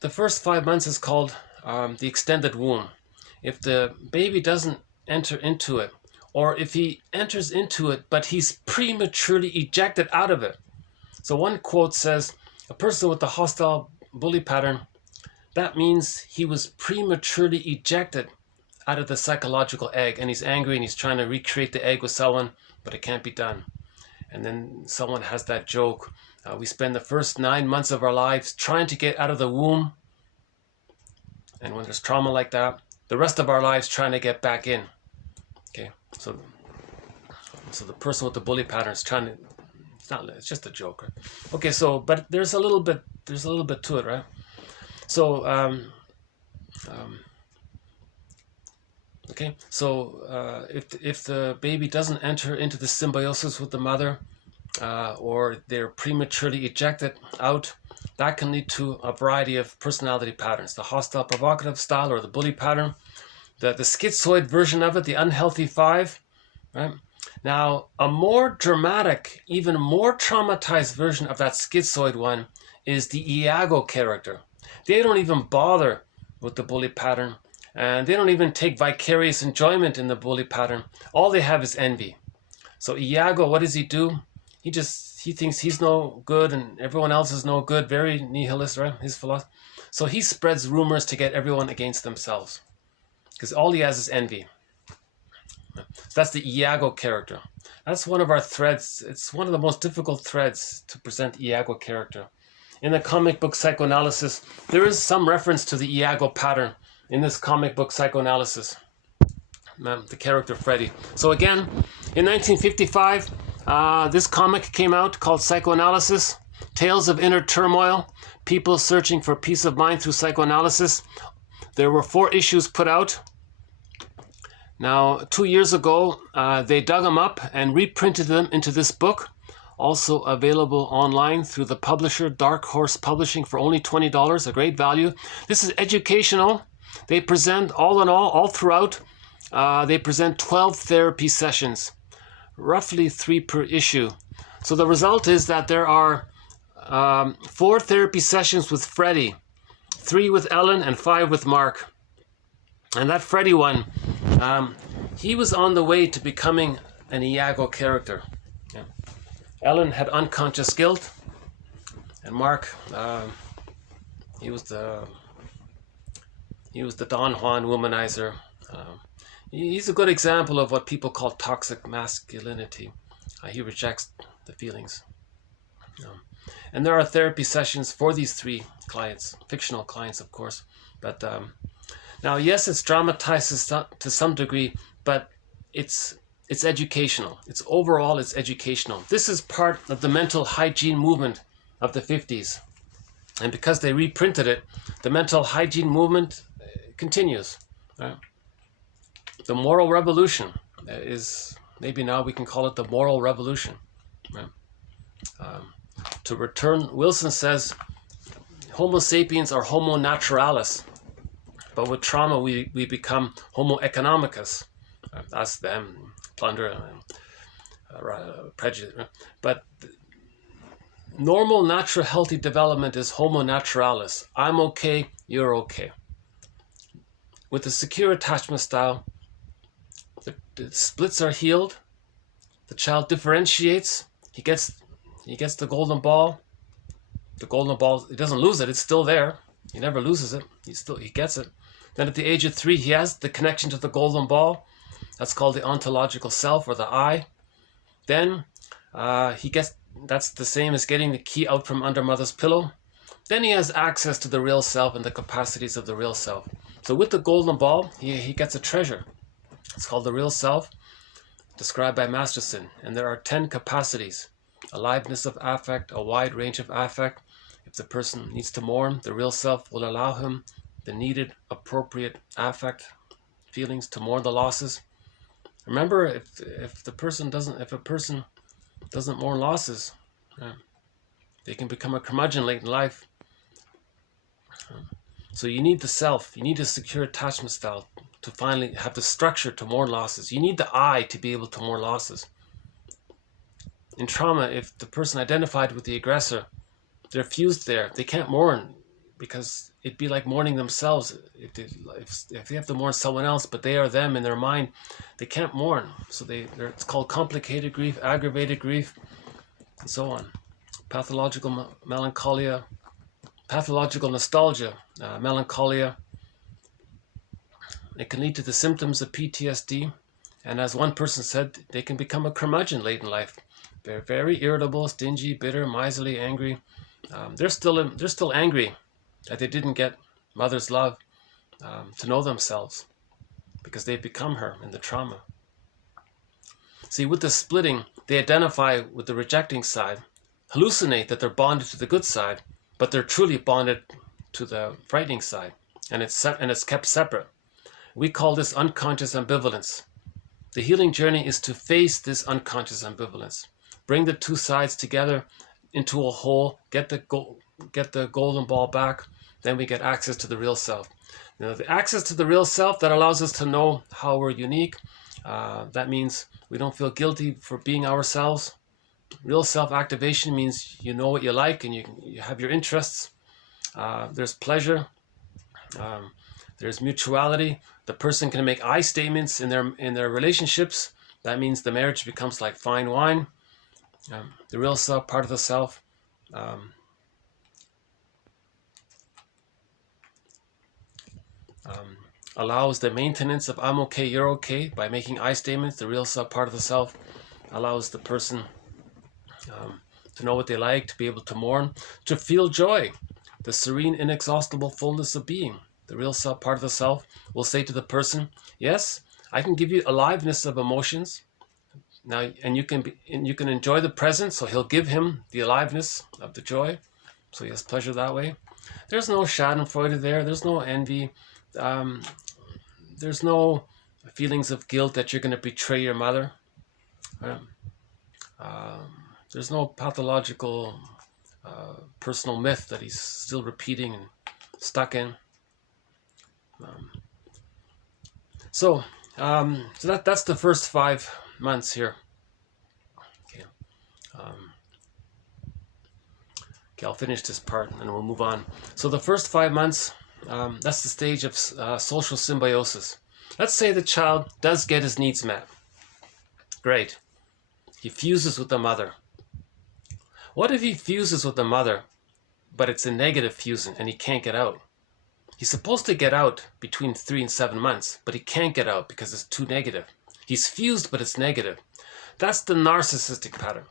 the first 5 months is called the extended womb. If the baby doesn't enter into it, or if he enters into it but he's prematurely ejected out of it. So one quote says, a person with a hostile bully pattern, that means he was prematurely ejected out of the psychological egg, and he's angry and he's trying to recreate the egg with someone, but it can't be done. And then someone has that joke, We spend the first 9 months of our lives trying to get out of the womb. And when there's trauma like that, the rest of our lives trying to get back in. Okay, so the person with the bully pattern is trying to, it's just a joke, right? Okay, so, but there's a little bit to it, right? So, okay, so if the baby doesn't enter into the symbiosis with the mother, or they're prematurely ejected out, that can lead to a variety of personality patterns. The hostile provocative style, or the bully pattern, the schizoid version of it, the unhealthy 5, right? Now, a more dramatic, even more traumatized version of that schizoid one is the Iago character. They don't even bother with the bully pattern, and they don't even take vicarious enjoyment in the bully pattern. All they have is envy. So Iago, what does he do? He thinks he's no good and everyone else is no good. Very nihilist, right? His philosophy. So he spreads rumors to get everyone against themselves, because all he has is envy. So that's the Iago character. That's one of our threads. It's one of the most difficult threads to present Iago character. In the comic book psychoanalysis, there is some reference to the Iago pattern in this comic book psychoanalysis. The character Freddy. So again, in 1955, this comic came out called Psychoanalysis, Tales of Inner Turmoil, People Searching for Peace of Mind Through Psychoanalysis. There were 4 issues put out. Now, 2 years ago, they dug them up and reprinted them into this book, also available online through the publisher Dark Horse Publishing for only $20, a great value. This is educational. They present, all in all throughout, they present 12 therapy sessions, roughly 3 per issue. So the result is that there are 4 therapy sessions with Freddie, 3 with Ellen, and 5 with Mark. And that Freddie one, he was on the way to becoming an Iago character. Yeah. Ellen had unconscious guilt, and Mark, he was the Don Juan womanizer. He's a good example of what people call toxic masculinity. He rejects the feelings. And there are therapy sessions for these 3 clients, fictional clients, of course. But now, yes, it's dramatized to some degree, but it's educational. It's educational. This is part of the mental hygiene movement of the 50s. And because they reprinted it, the mental hygiene movement continues. Right? The moral revolution is, maybe now we can call it the moral revolution. Right? To return, Wilson says, Homo sapiens are Homo naturalis. But with trauma, we become Homo economicus. That's them, plunder, and prejudice. But normal, natural, healthy development is Homo naturalis. I'm okay, you're okay. With the secure attachment style, the splits are healed. The child differentiates. He gets the golden ball. The golden ball, he doesn't lose it. It's still there. He never loses it. He gets it. Then at the age of 3, he has the connection to the golden ball. That's called the ontological self, or the I. Then that's the same as getting the key out from under mother's pillow. Then he has access to the real self and the capacities of the real self. So with the golden ball, he gets a treasure. It's called the real self, described by Masterson. And there are 10 capacities. Aliveness of affect, a wide range of affect. If the person needs to mourn, the real self will allow him the needed, appropriate affect, feelings to mourn the losses. Remember, if a person doesn't mourn losses, they can become a curmudgeon late in life. So you need the self, you need a secure attachment style to finally have the structure to mourn losses. You need the I to be able to mourn losses. In trauma, if the person identified with the aggressor, they're fused there, they can't mourn, because it'd be like mourning themselves. If they have to mourn someone else, but they are them in their mind, they can't mourn. So it's called complicated grief, aggravated grief, and so on. Pathological melancholia, pathological nostalgia, melancholia. It can lead to the symptoms of PTSD. And as one person said, they can become a curmudgeon late in life. They're very irritable, stingy, bitter, miserly, angry. They're still angry that they didn't get mother's love to know themselves because they've become her in the trauma. See, with the splitting, they identify with the rejecting side, hallucinate that they're bonded to the good side, but they're truly bonded to the frightening side, and it's kept separate. We call this unconscious ambivalence. The healing journey is to face this unconscious ambivalence, bring the two sides together into a whole, get the golden ball back, then we get access to the real self. Now, the access to the real self, that allows us to know how we're unique. That means we don't feel guilty for being ourselves. Real self-activation means you know what you like and you have your interests. There's pleasure. There's mutuality. The person can make I statements in their relationships. That means the marriage becomes like fine wine. The real self, part of the self, allows the maintenance of I'm okay, you're okay by making I statements. The real self, part of the self, allows the person to know what they like, to be able to mourn, to feel joy, the serene, inexhaustible fullness of being. The real self, part of the self, will say to the person, yes, I can give you aliveness of emotions. Now, and you can enjoy the present, so he'll give him the aliveness of the joy. So he has pleasure that way. There's no schadenfreude there. There's no envy. There's no feelings of guilt that you're going to betray your mother. There's no pathological personal myth that he's still repeating and stuck in. So that's the first 5 months here. Okay. Okay, I'll finish this part and we'll move on. So the first 5 months, that's the stage of social symbiosis. Let's say the child does get his needs met. Great. He fuses with the mother. What if he fuses with the mother, but it's a negative fusion and he can't get out? He's supposed to get out between 3 and 7 months, but he can't get out because it's too negative. He's fused, but it's negative. That's the narcissistic pattern.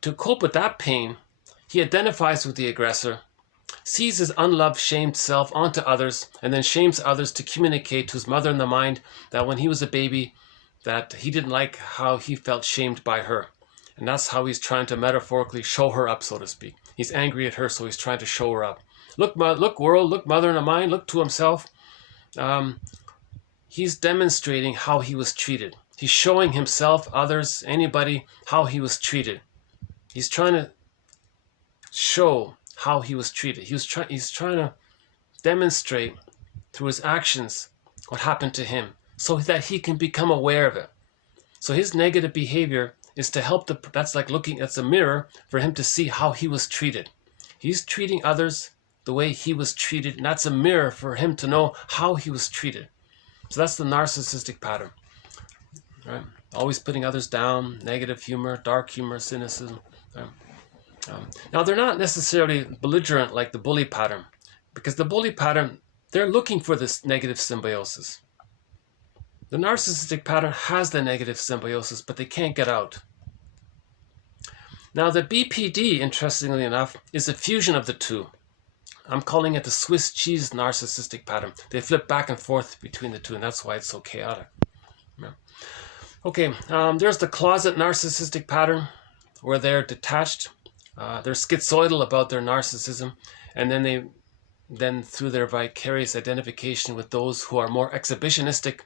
To cope with that pain, he identifies with the aggressor, sees his unloved, shamed self onto others, and then shames others to communicate to his mother in the mind that when he was a baby, that he didn't like how he felt shamed by her. And that's how he's trying to metaphorically show her up, so to speak. He's angry at her, so he's trying to show her up. Look world, look mother in the mind, look to himself. He's demonstrating how he was treated. He's showing himself, others, anybody, how he was treated. He's trying to show how he was treated. He's trying to demonstrate through his actions what happened to him so that he can become aware of it. So his negative behavior is to help that's like looking at a mirror for him to see how he was treated. He's treating others the way he was treated, and that's a mirror for him to know how he was treated. So that's the narcissistic pattern, right? Always putting others down, negative humor, dark humor, cynicism. Right? Now, they're not necessarily belligerent like the bully pattern, because the bully pattern, they're looking for this negative symbiosis. The narcissistic pattern has the negative symbiosis, but they can't get out. Now, the BPD, interestingly enough, is a fusion of the two. I'm calling it the Swiss cheese narcissistic pattern. They flip back and forth between the two, and that's why it's so chaotic. Yeah. Okay, there's the closet narcissistic pattern, where they're detached. They're schizoidal about their narcissism, and then through their vicarious identification with those who are more exhibitionistic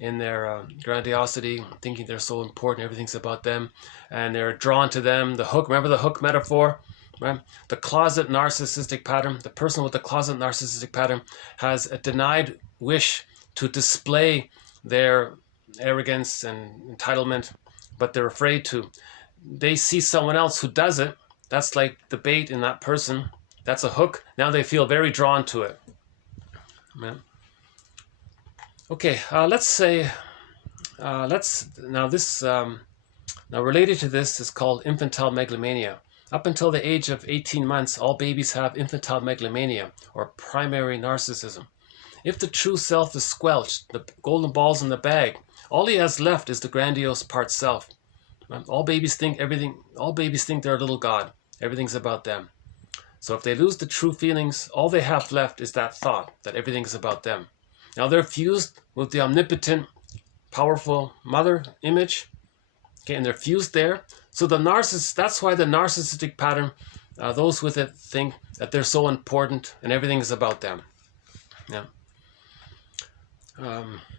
in their grandiosity, thinking they're so important, everything's about them, and they're drawn to them. The hook, remember the hook metaphor? Right? The closet narcissistic pattern, the person with the closet narcissistic pattern has a denied wish to display their arrogance and entitlement, but they're afraid to. They see someone else who does it. That's like the bait in that person. That's a hook. Now they feel very drawn to it. Right? Okay, let's say, now related to this is called infantile megalomania. Up until the age of 18 months, all babies have infantile megalomania, or primary narcissism. If the true self is squelched, the golden ball's in the bag, all he has left is the grandiose part self. All babies think they're a little god. Everything's about them. So if they lose the true feelings, all they have left is that thought that everything's about them. Now they're fused with the omnipotent, powerful mother image, okay, and they're fused there. So that's why the narcissistic pattern, those with it think that they're so important and everything is about them. Yeah.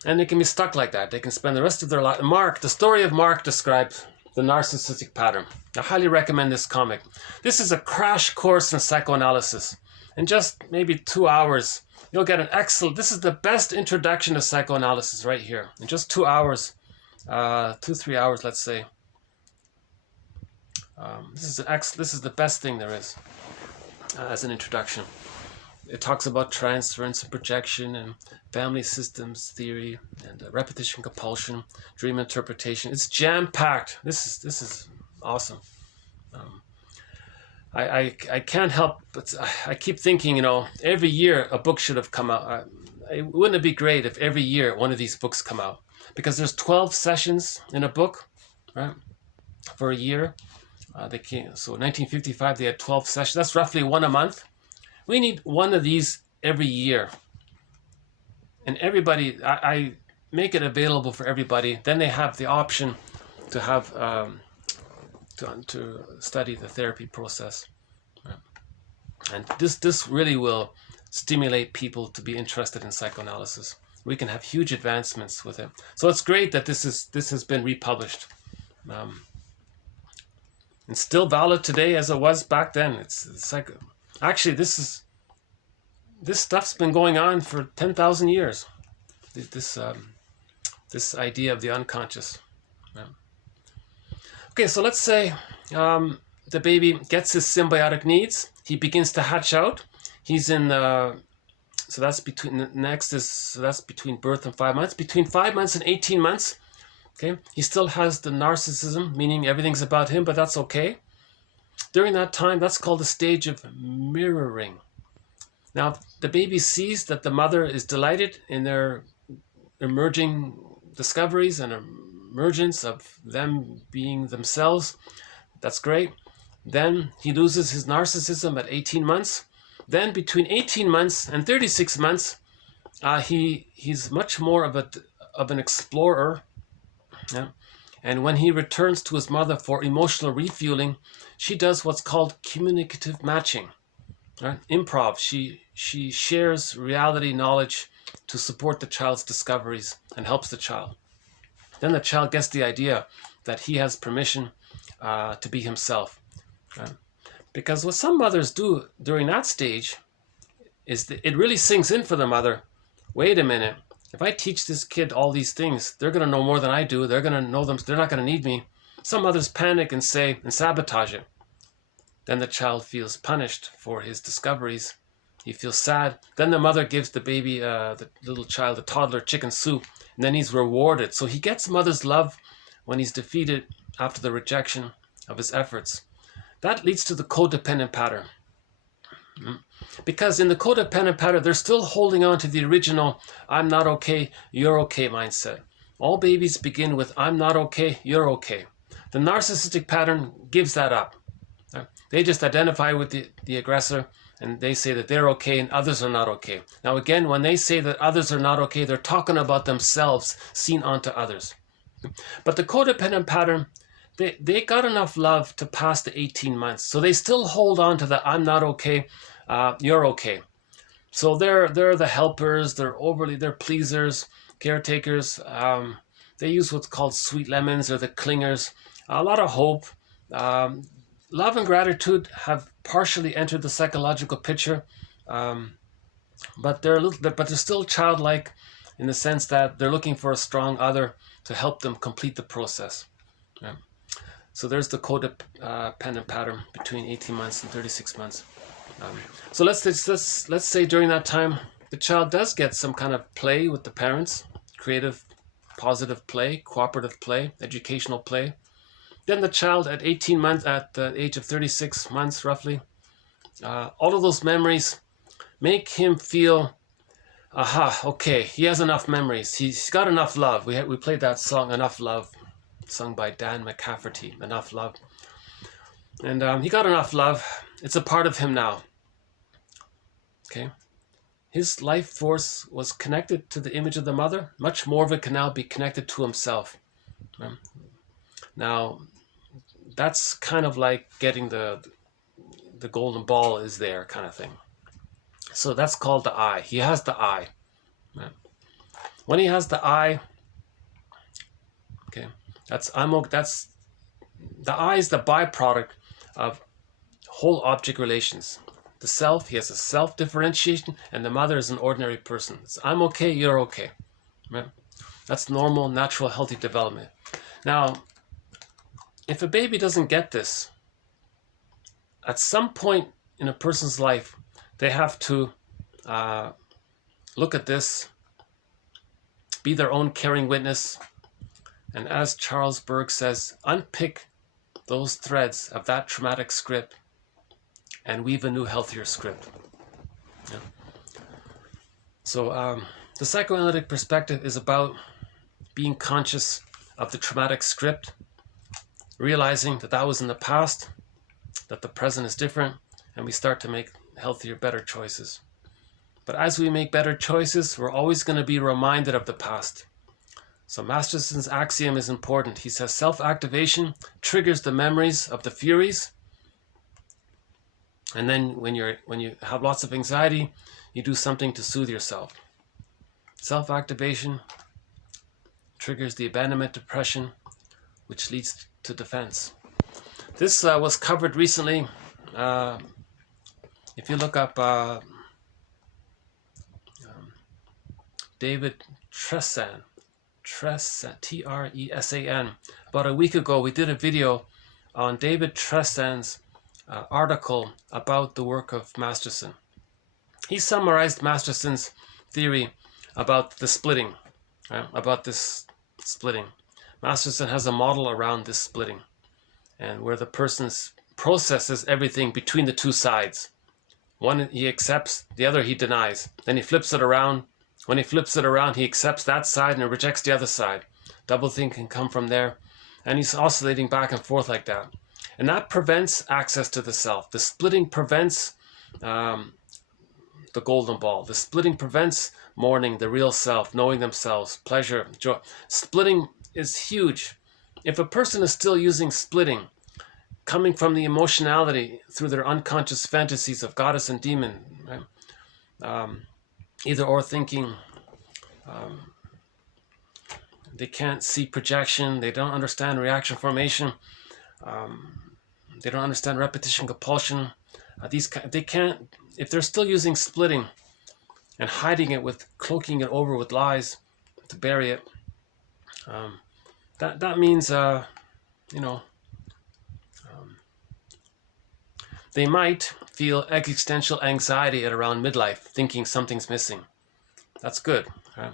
And they can be stuck like that. They can spend the rest of their life. The story of Mark describes the narcissistic pattern. I highly recommend this comic. This is a crash course in psychoanalysis. In just maybe 2 hours, you'll get an excellent, this is the best introduction to psychoanalysis right here. In just 2 hours, 2-3 hours, let's say. This is the best thing there is as an introduction. It talks about transference and projection and family systems theory and repetition compulsion, dream interpretation. It's jam-packed. This is awesome. I can't help but I keep thinking, every year a book should have come out. Wouldn't it be great if every year one of these books come out? Because there's 12 sessions in a book, right? For a year. So 1955 they had 12 sessions. That's roughly one a month. We need one of these every year. And everybody, I make it available for everybody. Then they have the option to have to study the therapy process. And this really will stimulate people to be interested in psychoanalysis. We can have huge advancements with it. So it's great that this has been republished. And still valid today as it was back then. It's like, actually, this stuff's been going on for 10,000 years. This idea of the unconscious. Yeah. Okay, so let's say the baby gets his symbiotic needs. He begins to hatch out. He's in so that's between birth and 5 months. Between 5 months and 18 months. Okay, he still has the narcissism, meaning everything's about him, but that's okay. During that time, that's called the stage of mirroring. Now, the baby sees that the mother is delighted in their emerging discoveries and emergence of them being themselves. That's great. Then he loses his narcissism at 18 months. Then between 18 months and 36 months, he's much more of an explorer. Yeah. And when he returns to his mother for emotional refueling, she does what's called communicative matching. Right? Improv. She shares reality knowledge to support the child's discoveries and helps the child. Then the child gets the idea that he has permission to be himself. Right? Because what some mothers do during that stage is that it really sinks in for the mother. Wait a minute. If I teach this kid all these things, they're going to know more than I do. They're going to know them. They're not going to need me. Some mothers panic and sabotage it. Then the child feels punished for his discoveries. He feels sad. Then the mother gives the baby, the little child, the toddler, chicken soup. And then he's rewarded. So he gets mother's love when he's defeated after the rejection of his efforts. That leads to the codependent pattern. Because in the codependent pattern, they're still holding on to the original I'm not okay, you're okay mindset. All babies begin with I'm not okay, you're okay. The narcissistic pattern gives that up. They just identify with the aggressor and they say that they're okay and others are not okay. Now again, when they say that others are not okay, they're talking about themselves seen onto others. But the codependent pattern, they got enough love to pass the 18 months. So they still hold on to the I'm not okay, you're okay. So they're the helpers, they're pleasers, caretakers. They use what's called sweet lemons or the clingers. A lot of hope. Love and gratitude have partially entered the psychological picture, but they're still childlike in the sense that they're looking for a strong other to help them complete the process. Yeah. So there's the codependent pattern between 18 months and 36 months. So let's say during that time the child does get some kind of play with the parents, creative, positive play, cooperative play, educational play. Then the child at 18 months, at the age of 36 months roughly, all of those memories make him feel, aha, okay, he has enough memories. He's got enough love. We played that song, Enough Love, sung by Dan McCafferty, Enough Love. And he got enough love. It's a part of him now. Okay? His life force was connected to the image of the mother. Much more of it can now be connected to himself. Now, that's kind of like getting the golden ball is there kind of thing. So that's called the I. He has the I. When he has the I, okay, that's the I is the byproduct of whole object relations. The self, he has a self-differentiation, and the mother is an ordinary person. It's, I'm okay, you're okay. Right? That's normal, natural, healthy development. Now, if a baby doesn't get this, at some point in a person's life, they have to look at this, be their own caring witness, and as Charles Berg says, unpick those threads of that traumatic script and weave a new, healthier script. Yeah. So the psychoanalytic perspective is about being conscious of the traumatic script, realizing that that was in the past, that the present is different, and we start to make healthier, better choices. But as we make better choices, we're always going to be reminded of the past. So Masterson's axiom is important. He says self-activation triggers the memories of the Furies. And then when you have lots of anxiety, you do something to soothe yourself. Self-activation triggers the abandonment depression, which leads to defense. This was covered recently. If you look up David Tresan, Tresan, about a week ago, we did a video on David Tresan's article about the work of Masterson. He summarized Masterson's theory about the splitting, right? About this splitting. Masterson has a model around this splitting, and where the person processes everything between the two sides. One he accepts, the other he denies. Then he flips it around. When he flips it around, he accepts that side and rejects the other side. Double thinking can come from there. And he's oscillating back and forth like that. And that prevents access to the self. The splitting prevents the golden ball. The splitting prevents mourning, the real self, knowing themselves, pleasure, joy. Splitting is huge. If a person is still using splitting, coming from the emotionality through their unconscious fantasies of goddess and demon, right? Either or thinking, they can't see projection, they don't understand reaction formation, they don't understand repetition compulsion. They can't, if they're still using splitting and hiding it with, cloaking it over with lies to bury it, that means, they might feel existential anxiety at around midlife, thinking something's missing. That's good. Right?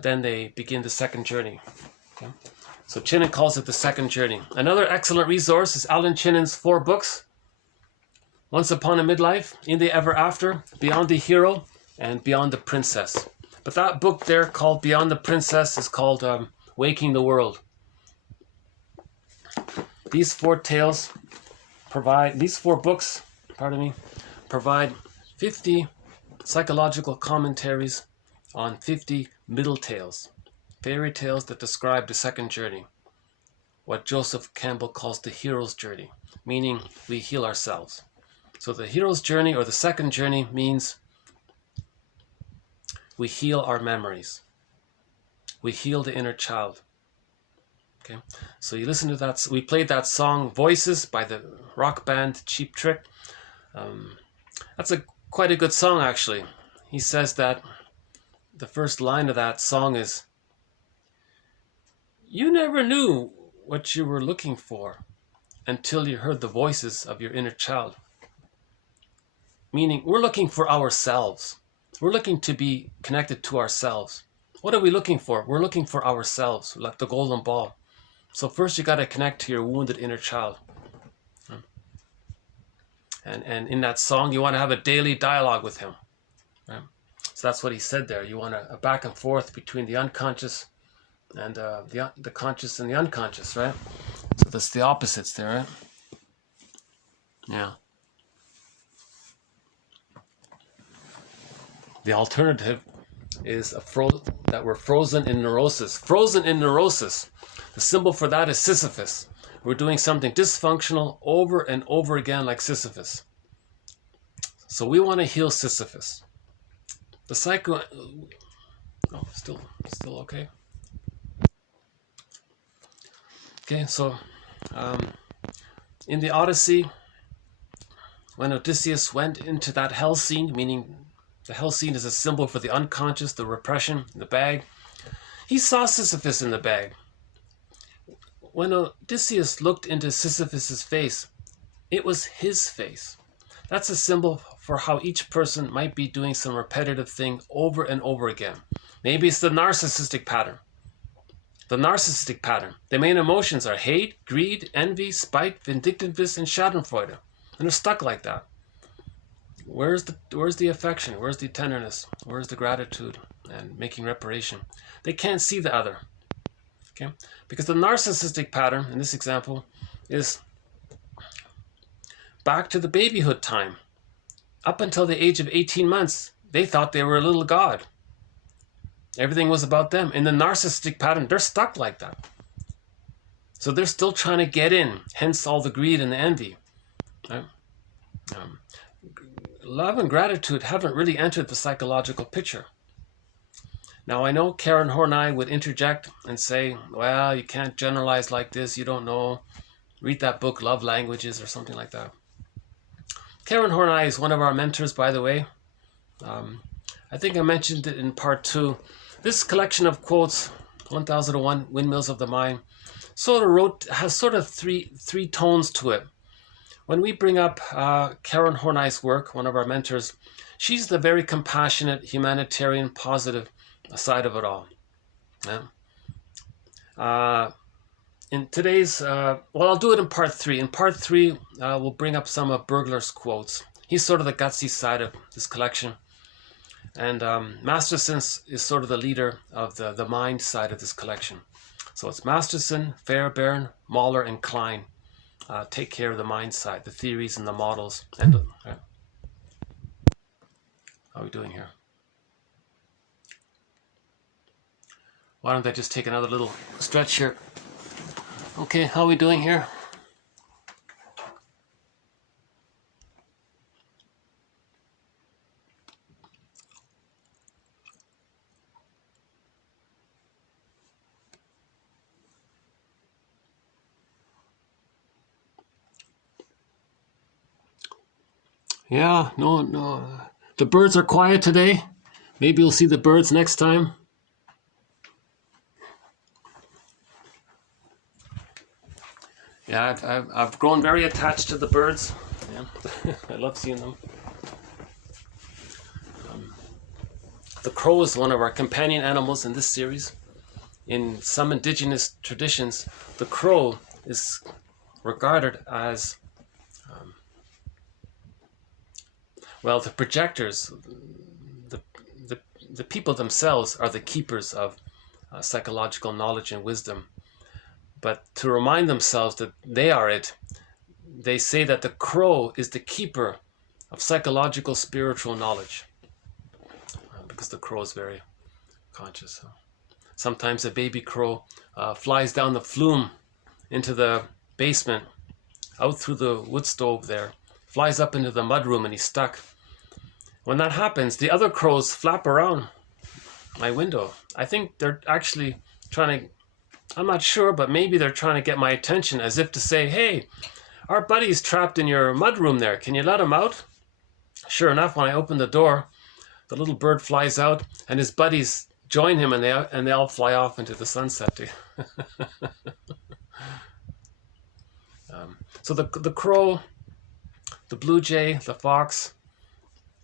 Then they begin the second journey. Okay? So Chinen calls it the second journey. Another excellent resource is Alan Chinen's 4 books. Once Upon a Midlife, In the Ever After, Beyond the Hero, and Beyond the Princess. But that book there called Beyond the Princess is called Waking the World. These 4 books provide 50 psychological commentaries on 50 middle tales, fairy tales that describe the second journey, what Joseph Campbell calls the hero's journey, meaning we heal ourselves. So the hero's journey or the second journey means we heal our memories. We heal the inner child. Okay, so you listen to that. We played that song "Voices" by the rock band Cheap Trick. That's quite a good song, actually. He says that the first line of that song is, "You never knew what you were looking for until you heard the voices of your inner child." Meaning, we're looking for ourselves. We're looking to be connected to ourselves. What are we looking for? We're looking for ourselves, like the golden ball. So first you got to connect to your wounded inner child. And in that song, you want to have a daily dialogue with him. Right? So that's what he said there. You want a back and forth between the unconscious and the conscious and the unconscious, right? So that's the opposites there, right? Yeah. The alternative is that we're frozen in neurosis. Frozen in neurosis. The symbol for that is Sisyphus. We're doing something dysfunctional over and over again like Sisyphus. So we want to heal Sisyphus. The psycho... Oh, still okay. Okay, so in the Odyssey, when Odysseus went into that hell scene, meaning the hell scene is a symbol for the unconscious, the repression, the bag, he saw Sisyphus in the bag. When Odysseus looked into Sisyphus's face, it was his face. That's a symbol for how each person might be doing some repetitive thing over and over again. Maybe it's the narcissistic pattern. The narcissistic pattern. The main emotions are hate, greed, envy, spite, vindictiveness, and schadenfreude. And they're stuck like that. Where's the affection? Where's the tenderness? Where's the gratitude and making reparation? They can't see the other. Okay? Because the narcissistic pattern, in this example, is back to the babyhood time. Up until the age of 18 months, they thought they were a little god. Everything was about them. In the narcissistic pattern, they're stuck like that. So they're still trying to get in, hence all the greed and the envy. Right? Love and gratitude haven't really entered the psychological picture. Now, I know Karen Horney would interject and say, well, you can't generalize like this, you don't know. Read that book, Love Languages, or something like that. Karen Horney is one of our mentors, by the way. I think I mentioned it in part 2. This collection of quotes, 1001 Windmills of the Mind, has sort of three tones to it. When we bring up Karen Horney's work, one of our mentors, she's the very compassionate, humanitarian, positive side of it all. Yeah. In today's, I'll do it in part 3. In part 3, we'll bring up some of Bergler's quotes. He's sort of the gutsy side of this collection. And Masterson is sort of the leader of the mind side of this collection. So it's Masterson, Fairbairn, Mahler, and Klein. Take care of the mind side, the theories and the models. And how are we doing here? Why don't I just take another little stretch here? Okay, how are we doing here? Yeah, no. The birds are quiet today. Maybe you'll see the birds next time. Yeah, I've grown very attached to the birds. Yeah, I love seeing them. The crow is one of our companion animals in this series. In some indigenous traditions, the crow is regarded as the projectors, the people themselves are the keepers of psychological knowledge and wisdom. But to remind themselves that they are it, they say that the crow is the keeper of psychological spiritual knowledge. Because the crow is very conscious. Sometimes a baby crow flies down the flume into the basement, out through the wood stove there, flies up into the mudroom, and he's stuck. When that happens, the other crows flap around my window. I think they're actually trying to, I'm not sure, but maybe they're trying to get my attention, as if to say, hey, our buddy's trapped in your mudroom there. Can you let him out? Sure enough, when I open the door, the little bird flies out, and his buddies join him, and they all fly off into the sunset. So the crow, the blue jay, the fox,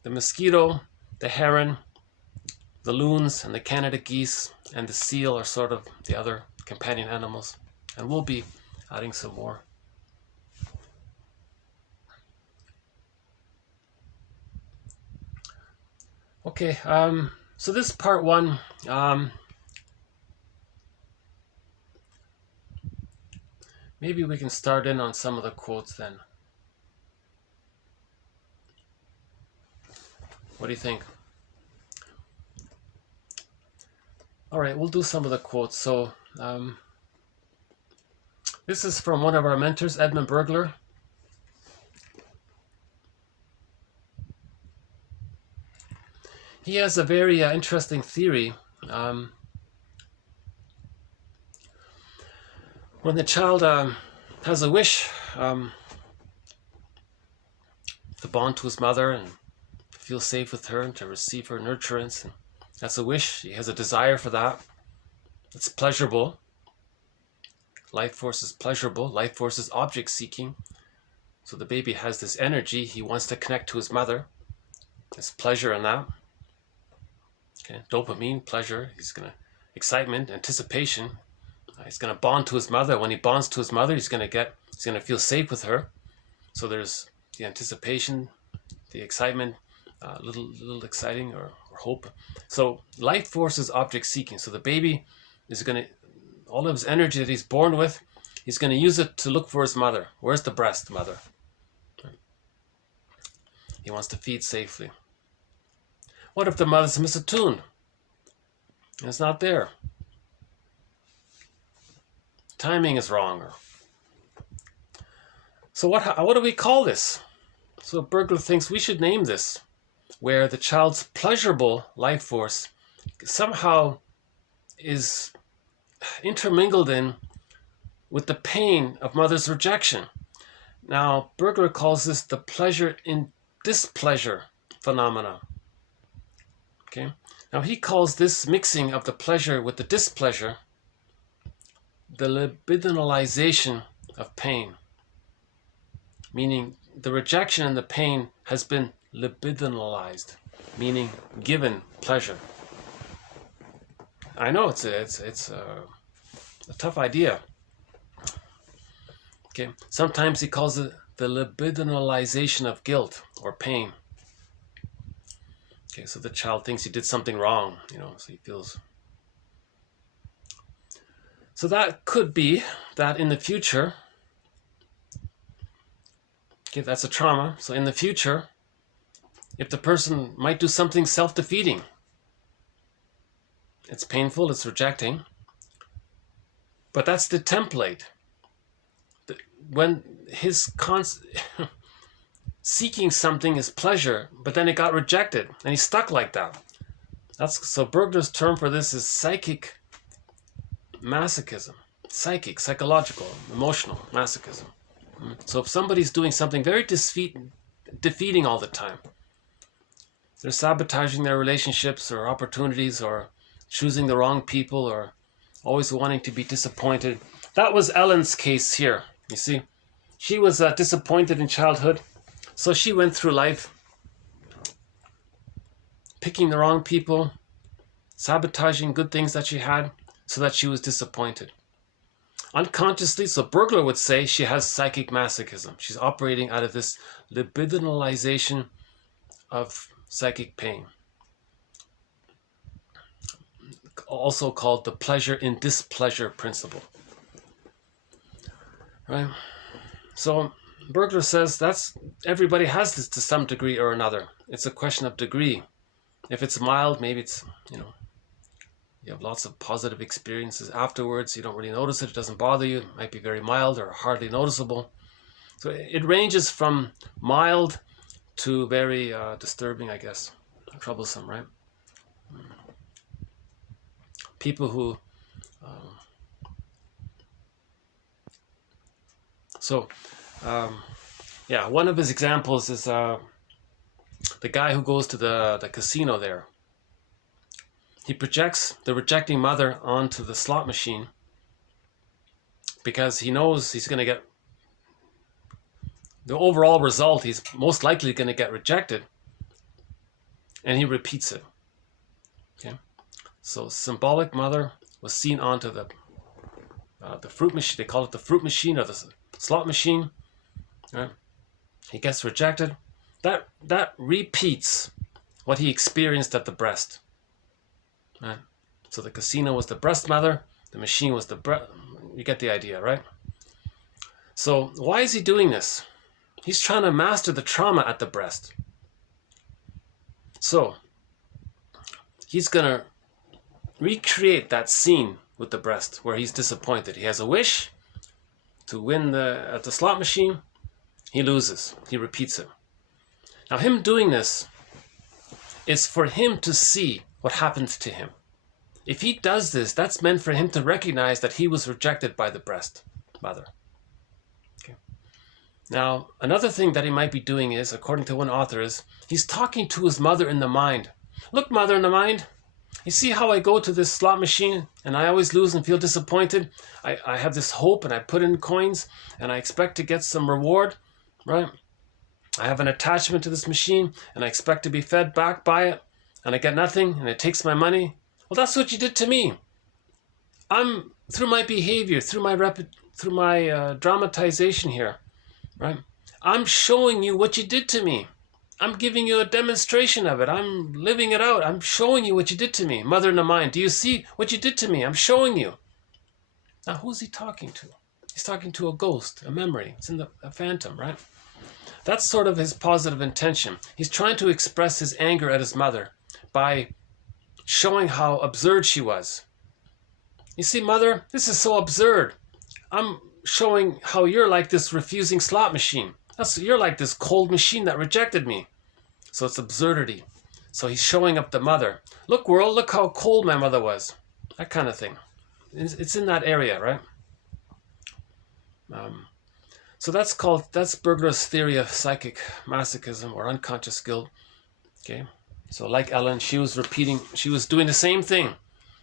the mosquito, the heron, the loons, and the Canada geese, and the seal are sort of the other companion animals. And we'll be adding some more. Okay, so this is part 1. Maybe we can start in on some of the quotes then. What do you think? All right, we'll do some of the quotes. So this is from one of our mentors, Edmund Burglar. He has a very interesting theory. When the child has a wish to bond to his mother and feel safe with her and to receive her nurturance, and that's a wish. He has a desire for that. It's pleasurable. Life force is pleasurable. Life force is object seeking. So the baby has this energy. He wants to connect to his mother. There's pleasure in that. Okay, dopamine, pleasure. He's gonna excitement, anticipation. He's gonna bond to his mother. When he bonds to his mother, he's gonna feel safe with her. So there's the anticipation, the excitement, little exciting or hope. So life force is object seeking. So the baby is gonna, all of his energy that he's born with, he's gonna use it to look for his mother. Where's the breast, mother? He wants to feed safely. What if the mother's misattuned? It's not there. Timing is wrong. So what do we call this? So Burglar thinks we should name this, where the child's pleasurable life force somehow is intermingled in with the pain of mother's rejection. Now, Burglar calls this the pleasure in displeasure phenomena. Okay. Now he calls this mixing of the pleasure with the displeasure the libidinalization of pain, meaning the rejection and the pain has been libidinalized, meaning given pleasure. I know it's a tough idea. Okay, sometimes he calls it the libidinalization of guilt or pain. Okay, so the child thinks he did something wrong, so he feels. So that could be that in the future, okay, that's a trauma. So in the future, if the person might do something self-defeating, it's painful, it's rejecting, but that's the template. When his seeking something is pleasure, but then it got rejected, and he's stuck like that. So Burglar's term for this is psychic masochism. Psychological, emotional masochism. So if somebody's doing something very defeating all the time, they're sabotaging their relationships or opportunities or choosing the wrong people or always wanting to be disappointed. That was Ellen's case here. You see, she was disappointed in childhood. So she went through life picking the wrong people, sabotaging good things that she had so that she was disappointed. Unconsciously, so Burglar would say she has psychic masochism. She's operating out of this libidinalization of psychic pain. Also called the pleasure in displeasure principle. Right? So Burglar says everybody has this to some degree or another. It's a question of degree. If it's mild, maybe it's, you have lots of positive experiences afterwards. You don't really notice it. It doesn't bother you. It might be very mild or hardly noticeable. So it ranges from mild to very disturbing, I guess. Troublesome, right? People who... one of his examples is the guy who goes to the casino there. He projects the rejecting mother onto the slot machine because he knows he's going to get the overall result. He's most likely going to get rejected, and he repeats it. Okay, so symbolic mother was seen onto the fruit machine. They call it the fruit machine or the slot machine. Right? He gets rejected. That repeats what he experienced at the breast. Right? So the casino was the breast mother, the machine was the breast. You get the idea, right? So why is he doing this? He's trying to master the trauma at the breast. So he's going to recreate that scene with the breast where he's disappointed. He has a wish to win at the slot machine. He loses. He repeats it. Now him doing this is for him to see what happens to him. If he does this, that's meant for him to recognize that he was rejected by the breast mother. Okay. Now, another thing that he might be doing is, according to one author, is he's talking to his mother in the mind. Look, mother in the mind, you see how I go to this slot machine and I always lose and feel disappointed? I have this hope and I put in coins and I expect to get some reward, right? I have an attachment to this machine and I expect to be fed back by it and I get nothing and it takes my money. Well, that's what you did to me. I'm, through my behavior, through my dramatization here, right? I'm showing you what you did to me. I'm giving you a demonstration of it. I'm living it out. I'm showing you what you did to me. Mother in the mind, do you see what you did to me? I'm showing you. Now, who's he talking to? He's talking to a ghost, a memory. It's in a phantom, right? That's sort of his positive intention. He's trying to express his anger at his mother by showing how absurd she was. You see, mother, this is so absurd. I'm showing how you're like this refusing slot machine. You're like this cold machine that rejected me. So it's absurdity. So he's showing up the mother. Look, world, look how cold my mother was. That kind of thing. It's in that area, right? So that's Berger's theory of psychic masochism or unconscious guilt. Okay. So like Ellen, she was doing the same thing.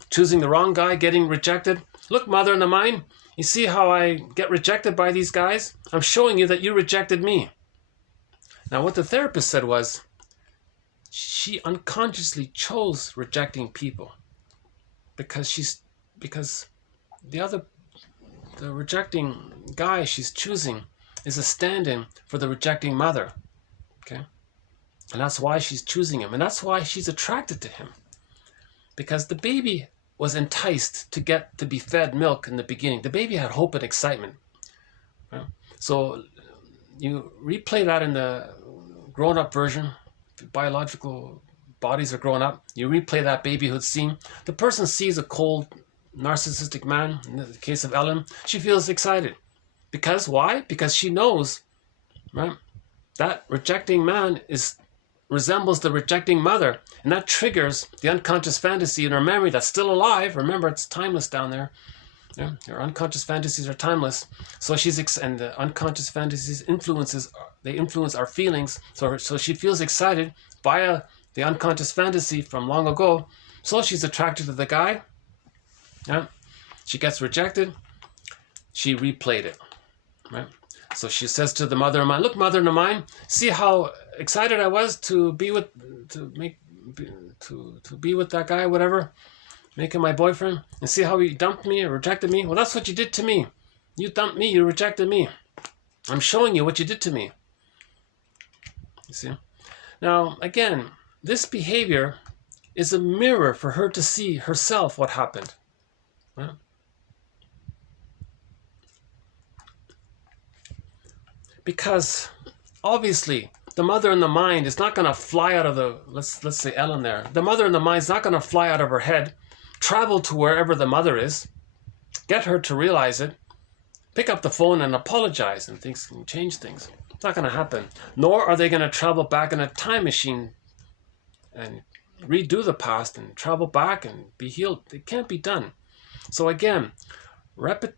Choosing the wrong guy, getting rejected. Look, mother in the mind, you see how I get rejected by these guys? I'm showing you that you rejected me. Now what the therapist said was, she unconsciously chose rejecting people because the rejecting guy she's choosing is a stand-in for the rejecting mother. Okay? And that's why she's choosing him. And that's why she's attracted to him. Because the baby was enticed to be fed milk in the beginning. The baby had hope and excitement. Right? So you replay that in the grown-up version. Biological bodies are growing up. You replay that babyhood scene. The person sees a cold, narcissistic man. In the case of Ellen, she feels excited. Because why? Because she knows, right, that rejecting man resembles the rejecting mother, and that triggers the unconscious fantasy in her memory that's still alive. Remember, it's timeless down there. Yeah, her unconscious fantasies are timeless. So and the unconscious fantasies influence our feelings. So she feels excited via the unconscious fantasy from long ago. So she's attracted to the guy. Yeah, she gets rejected. She replayed it. Right. So she says to the mother in mind, look, mother in mind, see how excited I was to be with that guy, whatever, make him my boyfriend, and see how he dumped me or rejected me. Well, that's what you did to me. You dumped me, you rejected me. I'm showing you what you did to me. You see? Now, again, this behavior is a mirror for her to see herself what happened. Right? Because obviously the mother in the mind is not going to fly out of the, let's say Ellen there. The mother in the mind is not going to fly out of her head, travel to wherever the mother is, get her to realize it, pick up the phone and apologize and things can change things. It's not going to happen. Nor are they going to travel back in a time machine and redo the past and travel back and be healed. It can't be done. So again,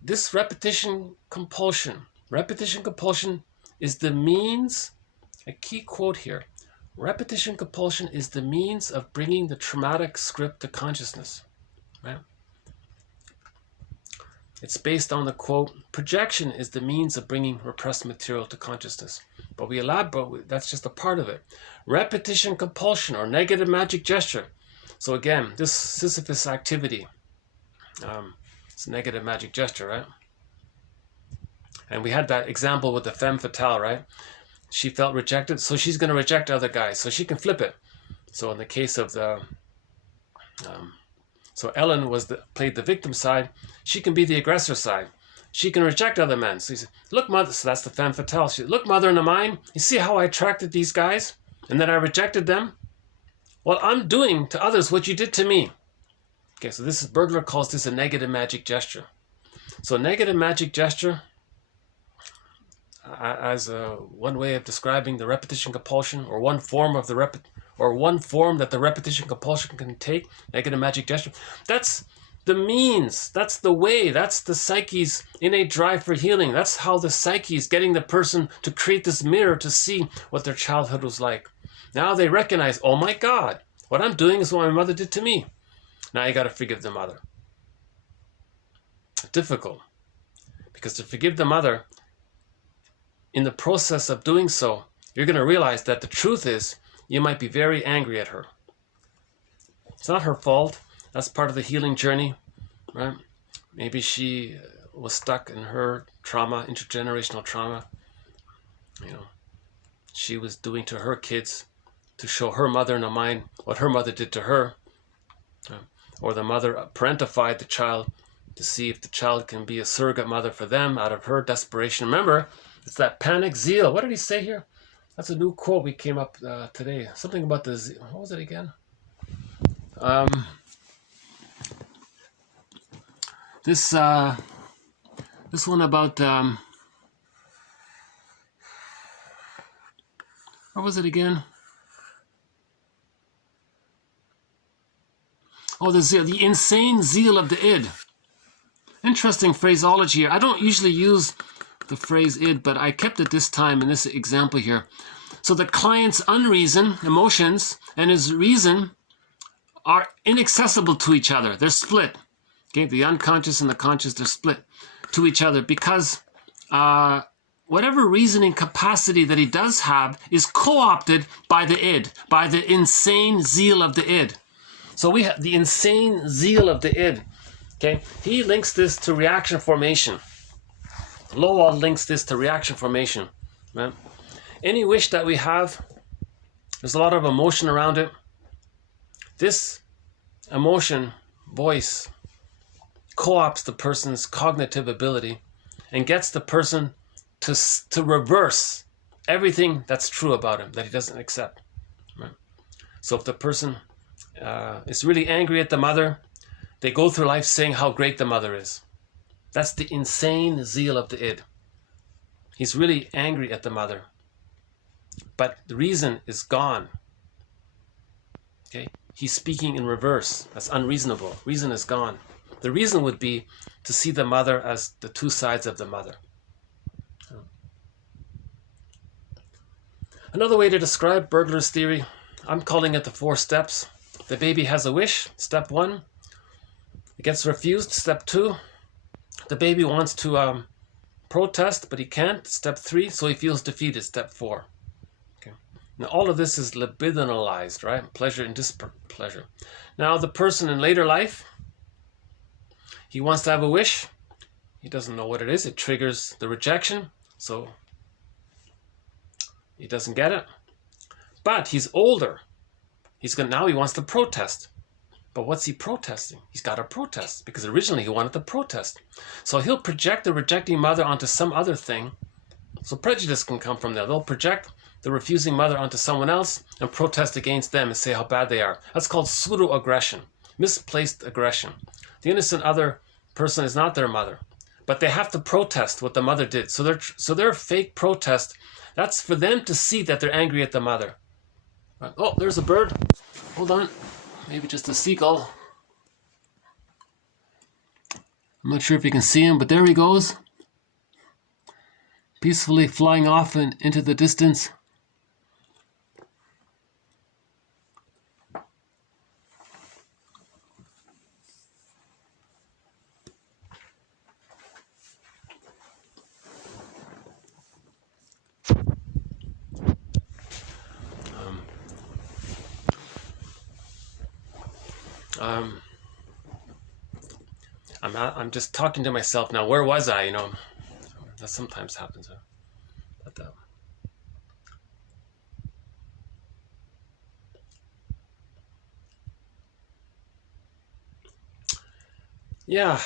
this repetition compulsion is the means, a key quote here, repetition compulsion is the means of bringing the traumatic script to consciousness. Right? It's based on the quote, projection is the means of bringing repressed material to consciousness. But we elaborate, that's just a part of it. Repetition compulsion or negative magic gesture. So again, this Sisyphus activity, it's a negative magic gesture, right? And we had that example with the femme fatale, right? She felt rejected, so she's going to reject other guys, so she can flip it. So in the case of the, so Ellen played the victim side, she can be the aggressor side. she can reject other men. So he said, look, mother, so that's the femme fatale. She said, look, mother in the mind, you see how I attracted these guys and then I rejected them? Well, I'm doing to others what you did to me. Okay, so this is, Bergler calls this a negative magic gesture. So a negative magic gesture, as one way of describing the repetition compulsion, or one form of the one form that the repetition compulsion can take, negative magic gesture, that's the means, that's the way, that's the psyche's innate drive for healing. That's how the psyche is getting the person to create this mirror to see what their childhood was like. Now they recognize, oh my God, what I'm doing is what my mother did to me. Now you got to forgive the mother. Difficult, because to forgive the mother, in the process of doing so, you're going to realize that the truth is you might be very angry at her. It's not her fault. That's part of the healing journey, right? Maybe she was stuck in her trauma, intergenerational trauma. You know, she was doing to her kids to show her mother in the mind what her mother did to her. Or the mother parentified the child to see if the child can be a surrogate mother for them out of her desperation. Remember, it's that panic zeal. What did he say here? That's a new quote we came up today. Something about the zeal. What was it again? This one about what was it again? Oh, the zeal, the insane zeal of the id. Interesting phraseology here. I don't usually use the phrase id, but I kept it this time in this example here. So the client's unreason, emotions, and his reason are inaccessible to each other. They're split. Okay, the unconscious and the conscious, they're split to each other because whatever reasoning capacity that he does have is co-opted by the id, by the insane zeal of the id. So we have the insane zeal of the id. Okay, he links this to reaction formation. Lowell links this to reaction formation. Right? Any wish that we have, there's a lot of emotion around it. This emotion, voice, co-opts the person's cognitive ability and gets the person to reverse everything that's true about him that he doesn't accept. Right? So if the person is really angry at the mother, they go through life saying how great the mother is. That's the insane zeal of the id. He's really angry at the mother, but the reason is gone. Okay, he's speaking in reverse. That's unreasonable. Reason is gone. The reason would be to see the mother as the two sides of the mother. Another way to describe Bergler's theory, I'm calling it the 4 steps. The baby has a wish, step 1. It gets refused, step 2. The baby wants to protest, but he can't, step 3. So he feels defeated, step 4. Okay. Now all of this is libidinalized, right? Pleasure and displeasure. Now the person in later life, he wants to have a wish. He doesn't know what it is. It triggers the rejection, so he doesn't get it. But he's older. Now he wants to protest. But what's he protesting? He's got to protest because originally he wanted to protest. So he'll project the rejecting mother onto some other thing. So prejudice can come from there. They'll project the refusing mother onto someone else and protest against them and say how bad they are. That's called pseudo-aggression, misplaced aggression. The innocent other person is not their mother, but they have to protest what the mother did. So their fake protest, that's for them to see that they're angry at the mother. Right. Oh, there's a bird. Hold on. Maybe just a seagull. I'm not sure if you can see him, but there he goes. Peacefully flying off into the distance. I'm just talking to myself now. Where was I? You know, that sometimes happens. But, yeah.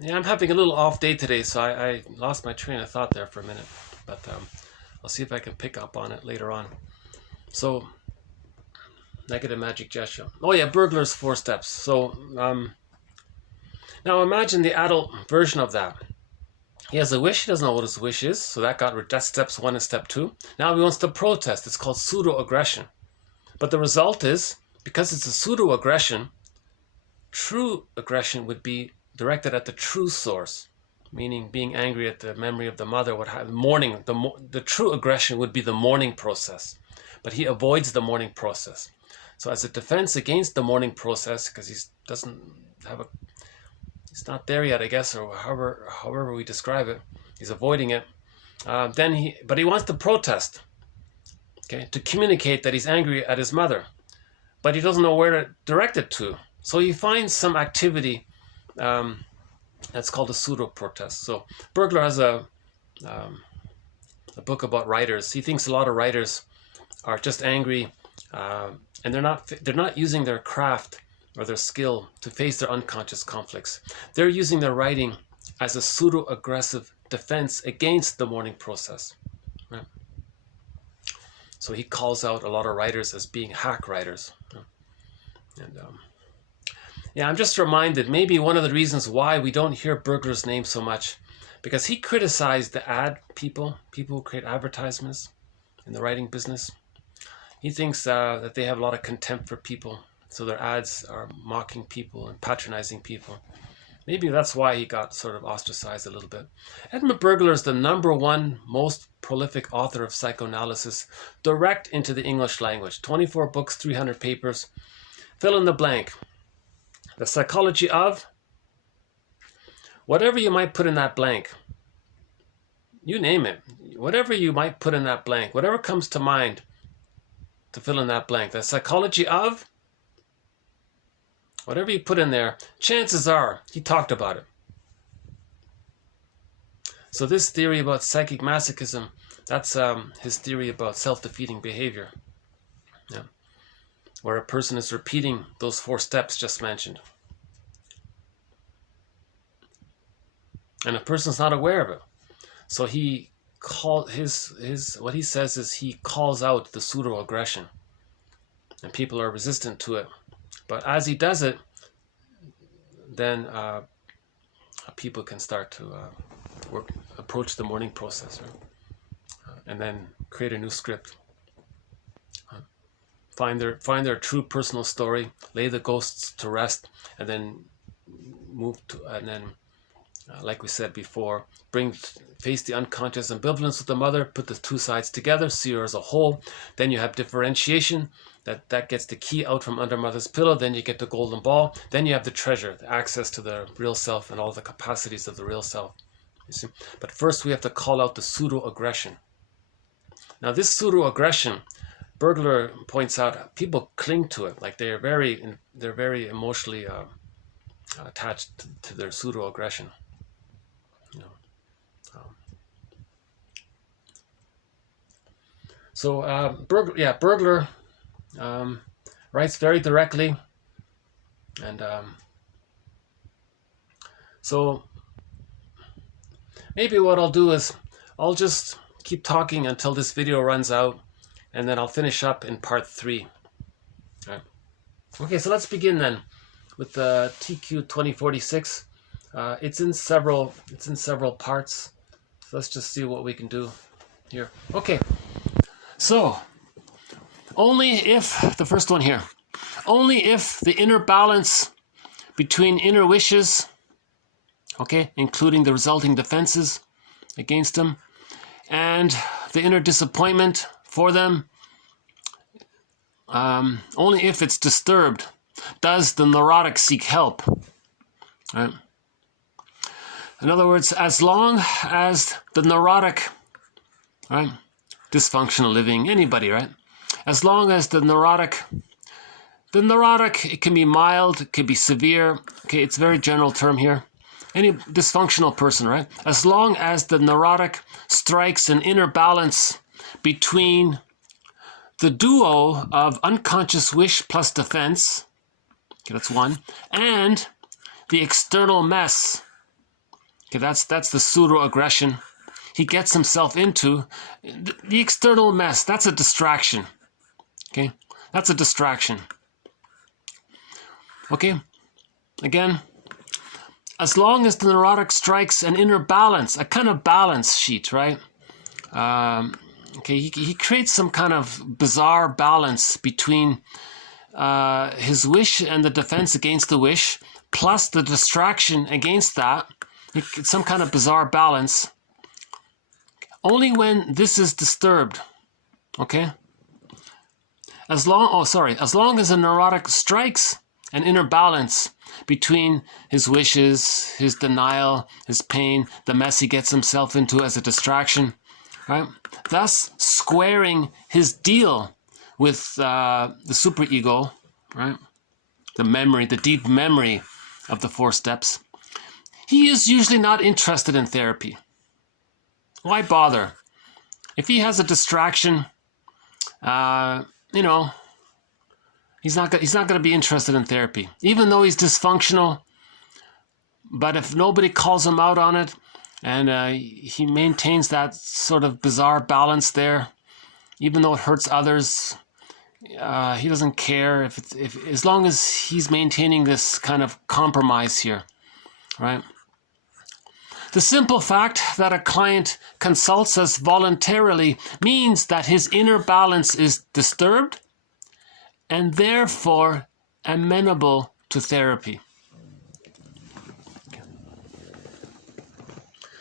Yeah, I'm having a little off day today, so I lost my train of thought there for a minute. But I'll see if I can pick up on it later on. So, negative magic gesture. Oh yeah, burglar's 4 steps. So, now imagine the adult version of that. He has a wish, he doesn't know what his wish is, so that's steps 1 and step 2. Now he wants to protest. It's called pseudo-aggression. But the result is, because it's a pseudo-aggression, true aggression would be directed at the true source, meaning being angry at the memory of the mother, mourning. The true aggression would be the mourning process, but he avoids the mourning process. So as a defense against the mourning process, because he's not there yet, I guess, or however we describe it, he's avoiding it. But he wants to protest, okay, to communicate that he's angry at his mother, but he doesn't know where to direct it to. So he finds some activity that's called a pseudo-protest. So Burglar has a book about writers. He thinks a lot of writers are just angry, and they're not using their craft or their skill to face their unconscious conflicts. They're using their writing as a pseudo-aggressive defense against the mourning process. Right? So he calls out a lot of writers as being hack writers. And yeah, I'm just reminded, maybe one of the reasons why we don't hear Burglar's name so much, because he criticized the ad people who create advertisements in the writing business. He thinks that they have a lot of contempt for people, so their ads are mocking people and patronizing people. Maybe that's why he got sort of ostracized a little bit. Edmund Burglar is the #1 most prolific author of psychoanalysis, direct into the English language. 24 books, 300 papers. Fill in the blank. The psychology of whatever you might put in that blank. You name it. Whatever you might put in that blank. Whatever comes to mind to fill in that blank. The psychology of whatever you put in there, chances are he talked about it. So this theory about psychic masochism, that's his theory about self-defeating behavior. Yeah. Where a person is repeating those 4 steps just mentioned. And a person's not aware of it. So what he says is he calls out the pseudo-aggression. And people are resistant to it. But as he does it, then people can start to approach the mourning process, right? And then create a new script. Find their true personal story, lay the ghosts to rest, and then like we said before, face the unconscious ambivalence with the mother, put the 2 sides together, see her as a whole. Then you have differentiation, that gets the key out from under mother's pillow. Then you get the golden ball. Then you have the treasure, the access to the real self and all the capacities of the real self. You see? But first we have to call out the pseudo-aggression. Now this pseudo-aggression, Burglar points out, people cling to it, like they're very emotionally attached to their pseudo-aggression. You know. Burglar writes very directly, and so maybe what I'll do is I'll just keep talking until this video runs out, and then I'll finish up in part 3. All right. Okay, so let's begin then with the TQ 2046. It's in several parts. So let's just see what we can do here. Okay. So only if the first one here, only if the inner balance between inner wishes, okay, including the resulting defenses against them, and the inner disappointment for them, only if it's disturbed does the neurotic seek help. Right? In other words, as long as the neurotic, right, dysfunctional living, anybody, right? As long as the neurotic, it can be mild, it can be severe. Okay, it's a very general term here. Any dysfunctional person, right? As long as the neurotic strikes an inner balance between the duo of unconscious wish plus defense, okay, that's one, and the external mess, Okay, that's the pseudo-aggression he gets himself into. The external mess, that's a distraction. Okay, that's a distraction. Okay, again, as long as the neurotic strikes an inner balance, a kind of balance sheet, right? Okay, he creates some kind of bizarre balance between his wish and the defense against the wish, plus the distraction against that. Some kind of bizarre balance. Only when this is disturbed, okay? As long as a neurotic strikes an inner balance between his wishes, his denial, his pain, the mess he gets himself into as a distraction, right? Thus squaring his deal with the superego, right? The memory, the deep memory of the 4 steps. He is usually not interested in therapy. Why bother? If he has a distraction, you know, he's not going to be interested in therapy, even though he's dysfunctional. But if nobody calls him out on it, and he maintains that sort of bizarre balance there, even though it hurts others, he doesn't care if as long as he's maintaining this kind of compromise here, right? The simple fact that a client consults us voluntarily means that his inner balance is disturbed and therefore amenable to therapy.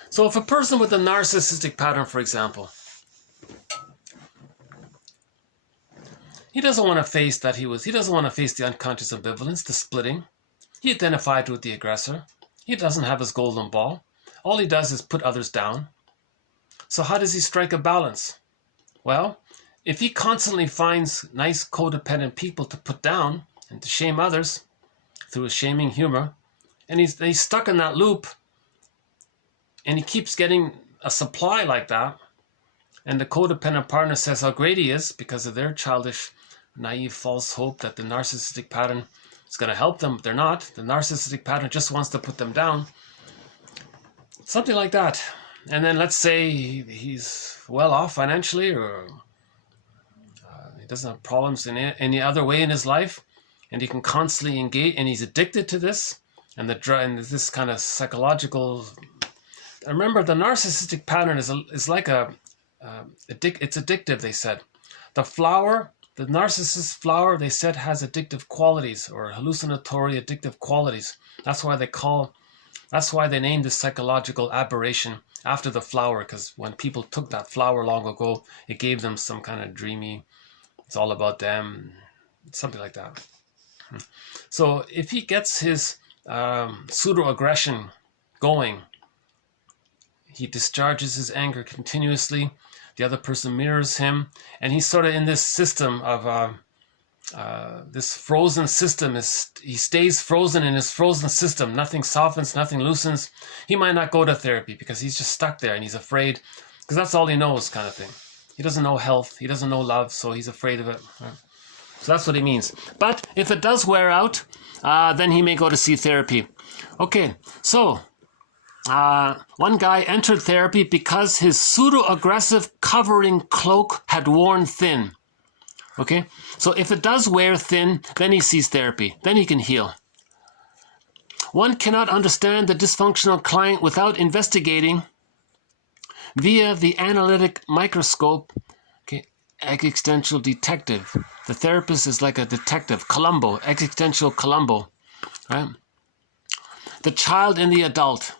So if a person with a narcissistic pattern, for example, he doesn't want to face that he doesn't want to face the unconscious ambivalence, the splitting. He identified with the aggressor. He doesn't have his golden ball. All he does is put others down. So how does he strike a balance? Well, if he constantly finds nice codependent people to put down and to shame others through his shaming humor, and he's stuck in that loop, and he keeps getting a supply like that, and the codependent partner says how great he is because of their childish, naive, false hope that the narcissistic pattern is going to help them, but they're not. The narcissistic pattern just wants to put them down. Something like that. And then let's say he's well off financially, or he doesn't have problems in any other way in his life, and he can constantly engage, and he's addicted to this, and this kind of psychological. Remember, the narcissistic pattern is like it's addictive. They said the narcissist flower, they said, has addictive qualities, or hallucinatory addictive qualities. That's why they named this psychological aberration after the flower, because when people took that flower long ago, it gave them some kind of dreamy, it's all about them, something like that. So if he gets his pseudo-aggression going, he discharges his anger continuously, the other person mirrors him, and he's sort of in this system of this frozen system. He stays frozen in his frozen system. Nothing softens, nothing loosens. He might not go to therapy because he's just stuck there and he's afraid, because that's all he knows, kind of thing. He doesn't know health, he doesn't know love, so he's afraid of it. Right? So that's what he means. But if it does wear out, then he may go to see therapy. Okay, so one guy entered therapy because his pseudo-aggressive covering cloak had worn thin. Okay, so if it does wear thin, then he sees therapy. Then he can heal. One cannot understand the dysfunctional client without investigating via the analytic microscope. Okay, existential detective. The therapist is like a detective, Columbo, existential Columbo. Right? The child in the adult.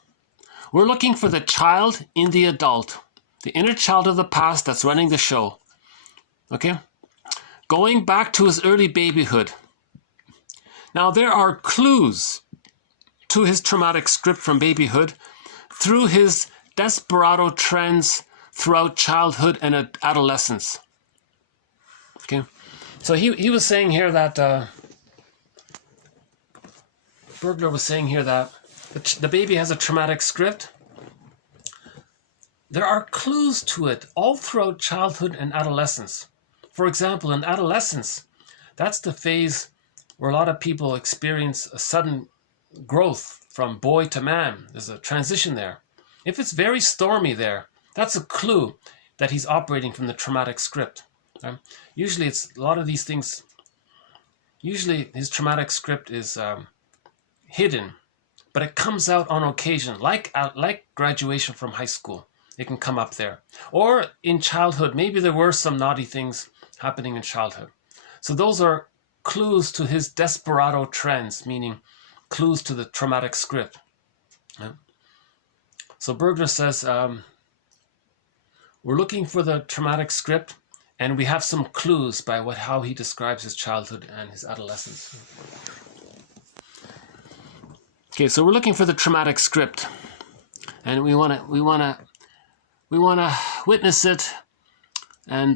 We're looking for the child in the adult, the inner child of the past that's running the show. Okay? Going back to his early babyhood. Now, there are clues to his traumatic script from babyhood through his desperado trends throughout childhood and adolescence. Okay? So he was saying here that, Burglar was saying here that the baby has a traumatic script. There are clues to it all throughout childhood and adolescence. For example, in adolescence, that's the phase where a lot of people experience a sudden growth from boy to man. There's a transition there. If it's very stormy there, that's a clue that he's operating from the traumatic script. Usually it's a lot of these things, usually his traumatic script is hidden, but it comes out on occasion, like graduation from high school. It can come up there. Or in childhood, maybe there were some naughty things happening in childhood. So those are clues to his desperado trends, meaning clues to the traumatic script. Yeah. So Bergner says, we're looking for the traumatic script, and we have some clues by how he describes his childhood and his adolescence. Okay, so we're looking for the traumatic script, and we want to witness it and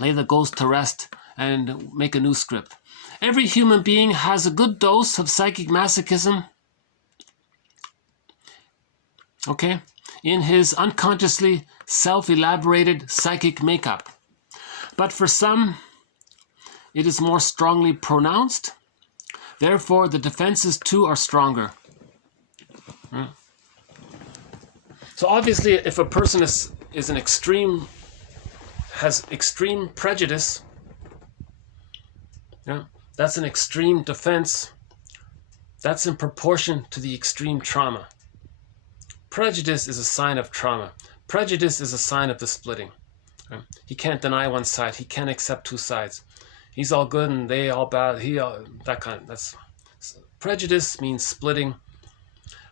lay the ghost to rest and make a new script. Every human being has a good dose of psychic masochism, okay, in his unconsciously self-elaborated psychic makeup. But for some, it is more strongly pronounced. Therefore, the defenses too are stronger. So obviously, if a person has extreme prejudice, that's an extreme defense. That's in proportion to the extreme trauma. Prejudice is a sign of trauma. Prejudice is a sign of the splitting. He can't deny one side. He can't accept two sides. He's all good and they all bad. Prejudice means splitting.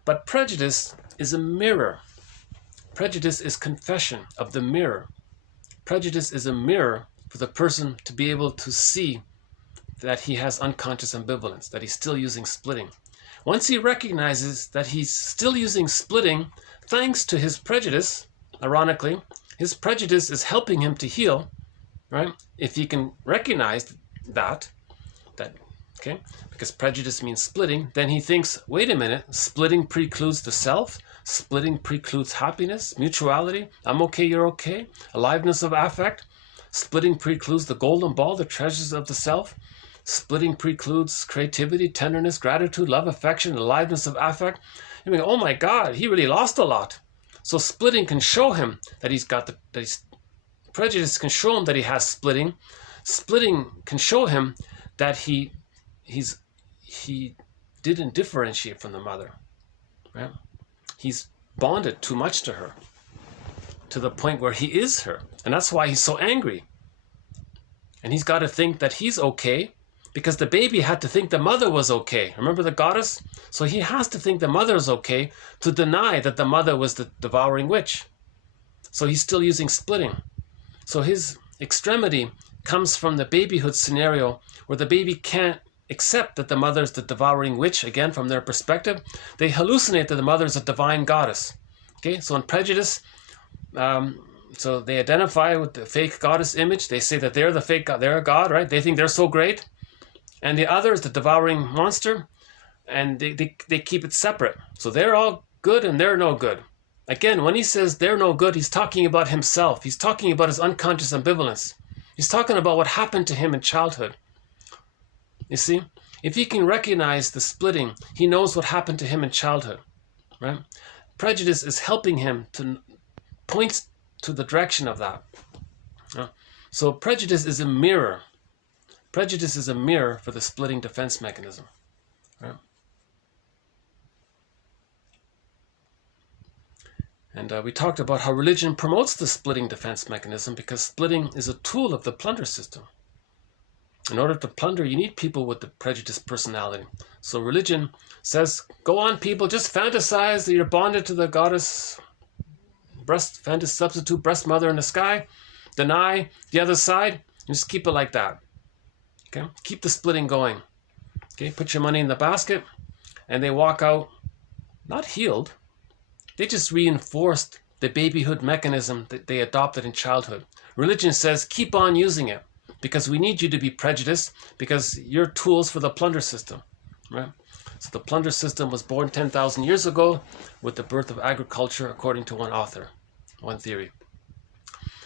But prejudice is a mirror. Prejudice is confession of the mirror. Prejudice is a mirror for the person to be able to see that he has unconscious ambivalence, that he's still using splitting. Once he recognizes that he's still using splitting, thanks to his prejudice, ironically, his prejudice is helping him to heal, right? If he can recognize that, okay, because prejudice means splitting, then he thinks, wait a minute, splitting precludes the self, splitting precludes happiness, mutuality, I'm okay, you're okay, aliveness of affect, splitting precludes the golden ball, the treasures of the self, splitting precludes creativity, tenderness, gratitude, love, affection, aliveness of affect. You mean, oh my God, he really lost a lot. So splitting can show him that prejudice can show him that he has splitting. Splitting can show him that he didn't differentiate from the mother. Right? He's bonded too much to her, to the point where he is her. And that's why he's so angry. And he's got to think that he's okay, because the baby had to think the mother was okay. Remember the goddess? So he has to think the mother is okay to deny that the mother was the devouring witch. So he's still using splitting. So his extremity comes from the babyhood scenario where the baby can't accept that the mother is the devouring witch. Again, from their perspective, they hallucinate that the mother is a divine goddess. Okay, so in prejudice, so they identify with the fake goddess image. They say that they're the fake god, they're a god, right? They think they're so great. And the other is the devouring monster, and they keep it separate. So they're all good and they're no good. Again, when he says they're no good, he's talking about himself. He's talking about his unconscious ambivalence. He's talking about what happened to him in childhood. You see, if he can recognize the splitting, he knows what happened to him in childhood, right? Prejudice is helping him to point to the direction of that. So prejudice is a mirror. Prejudice is a mirror for the splitting defense mechanism. Right? And we talked about how religion promotes the splitting defense mechanism because splitting is a tool of the plunder system. In order to plunder, you need people with the prejudiced personality. So religion says, go on people, just fantasize that you're bonded to the goddess, substitute breast mother in the sky, deny the other side, and just keep it like that. Okay? Keep the splitting going. Okay? Put your money in the basket, and they walk out not healed. They just reinforced the babyhood mechanism that they adopted in childhood. Religion says keep on using it because we need you to be prejudiced because you're tools for the plunder system. Right? So the plunder system was born 10,000 years ago with the birth of agriculture, according to one author, one theory.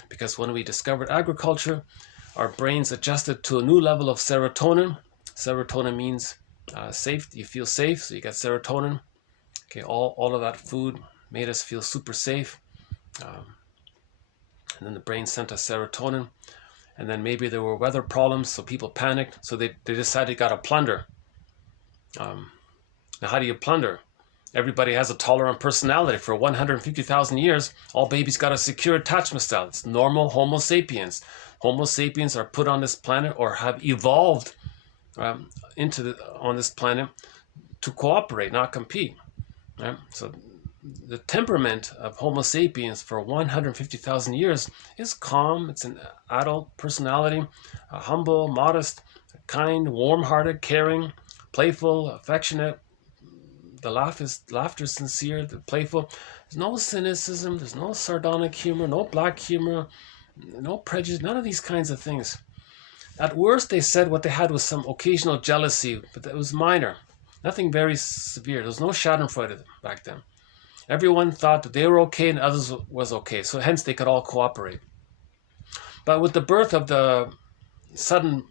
Because when we discovered agriculture, our brains adjusted to a new level of serotonin. Serotonin means safe. You feel safe, so you get serotonin. Okay, all of that food made us feel super safe. And then the brain sent us serotonin. And then maybe there were weather problems, so people panicked. So they decided they got to plunder. Now, how do you plunder? Everybody has a tolerant personality. For 150,000 years, all babies got a secure attachment style. It's normal Homo sapiens. Homo sapiens are put on this planet or have evolved on this planet to cooperate, not compete. Right? So the temperament of Homo sapiens for 150,000 years is calm. It's an adult personality, humble, modest, kind, warm-hearted, caring, playful, affectionate. The laughter is sincere, the playful. There's no cynicism, there's no sardonic humor, no black humor, no prejudice, none of these kinds of things. At worst, they said what they had was some occasional jealousy, but it was minor. Nothing very severe. There was no schadenfreude back then. Everyone thought that they were okay and others was okay, so hence they could all cooperate. But with the birth of the sudden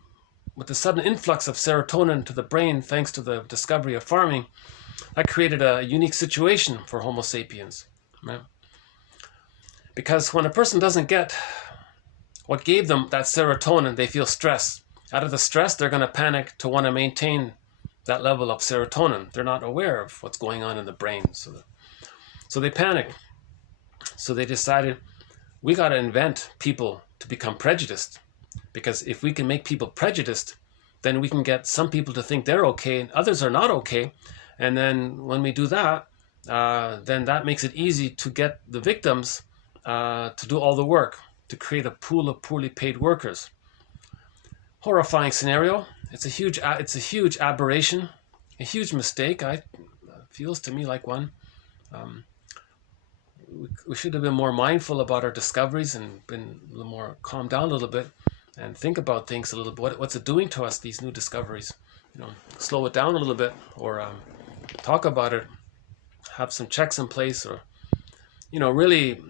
influx of serotonin to the brain, thanks to the discovery of farming, that created a unique situation for Homo sapiens. Right? Because when a person doesn't get what gave them that serotonin, they feel stress. Out of the stress, they're going to panic to want to maintain that level of serotonin. They're not aware of what's going on in the brain. So they panic. So they decided, we got to invent people to become prejudiced. Because if we can make people prejudiced, then we can get some people to think they're okay and others are not okay. And then when we do that, then that makes it easy to get the victims to do all the work, to create a pool of poorly paid workers. Horrifying scenario. It's a huge aberration, a huge mistake. Feels to me like one. We should have been more mindful about our discoveries and been a little more calmed down a little bit and think about things a little bit. What's it doing to us, these new discoveries? Slow it down a little bit, or talk about it, have some checks in place, or really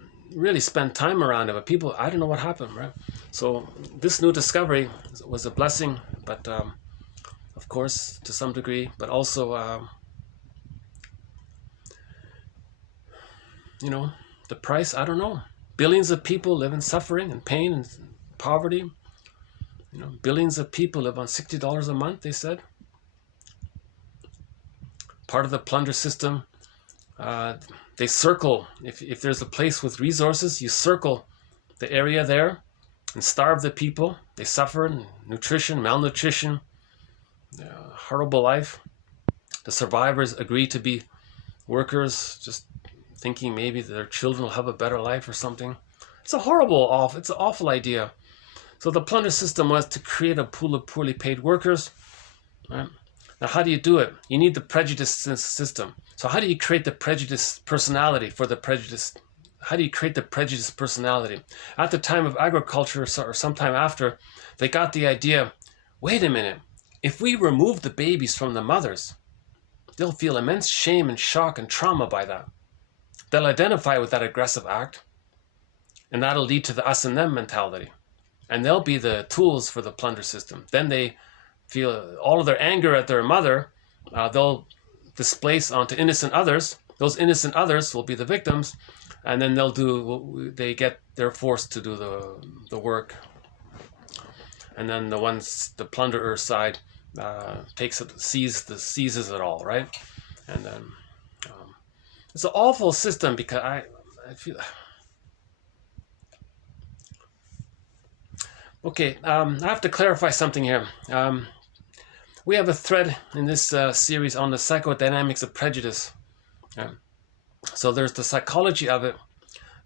spend time around it. But people, I don't know what happened, right? So this new discovery was a blessing, but of course to some degree, but also the price, I don't know. Billions of people live in suffering and pain and poverty. Billions of people live on $60 a month, they said. Part of the plunder system, they circle. If there's a place with resources, you circle the area there and starve the people. They suffer nutrition, malnutrition, horrible life. The survivors agree to be workers, just thinking maybe their children will have a better life or something. It's an awful idea. So the plunder system was to create a pool of poorly paid workers. Right? Now, how do you do it? You need the prejudice system. So how do you create the prejudice personality for the prejudice? How do you create the prejudice personality? At the time of agriculture or sometime after, they got the idea, wait a minute, if we remove the babies from the mothers, they'll feel immense shame and shock and trauma by that. They'll identify with that aggressive act, and that'll lead to the us and them mentality. And they'll be the tools for the plunder system. Then they feel all of their anger at their mother, they'll displace onto innocent others. Those innocent others will be the victims, and then they're forced to do the work. And then the plunderer side seizes it all, right? And then it's an awful system because I feel. Okay, I have to clarify something here. We have a thread in this series on the psychodynamics of prejudice. So there's the psychology of it,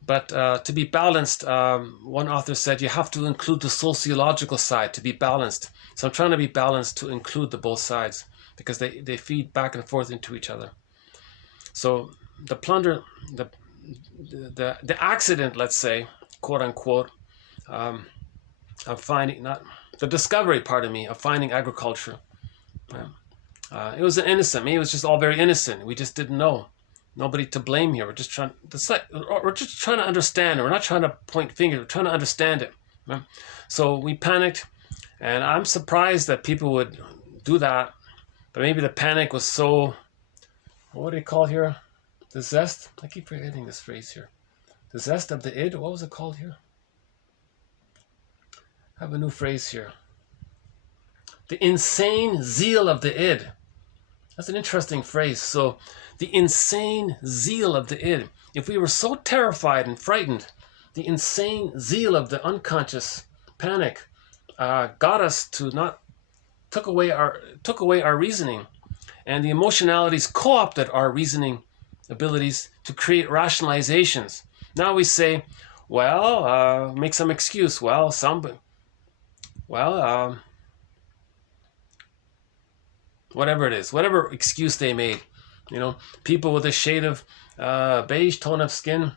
but to be balanced, one author said you have to include the sociological side to be balanced. So I'm trying to be balanced to include the both sides because they feed back and forth into each other. So the plunder, the accident, let's say, quote unquote, of finding, not the discovery, of finding agriculture. It was innocent. Maybe it was just all very innocent. We just didn't know. Nobody to blame here. We're just trying to understand. We're not trying to point fingers. We're trying to understand it. Right? So we panicked, and I'm surprised that people would do that But maybe the panic was so, what do you call here? The zest? I keep forgetting this phrase here. The zest of the id? What was it called here? I have a new phrase here. The insane zeal of the id. That's an interesting phrase. So, the insane zeal of the id. If we were so terrified and frightened, the insane zeal of the unconscious panic got us to not took away our reasoning, and the emotionalities co-opted our reasoning abilities to create rationalizations. Now we say, well, make some excuse. Whatever it is, whatever excuse they made, you know, people with a shade of beige tone of skin,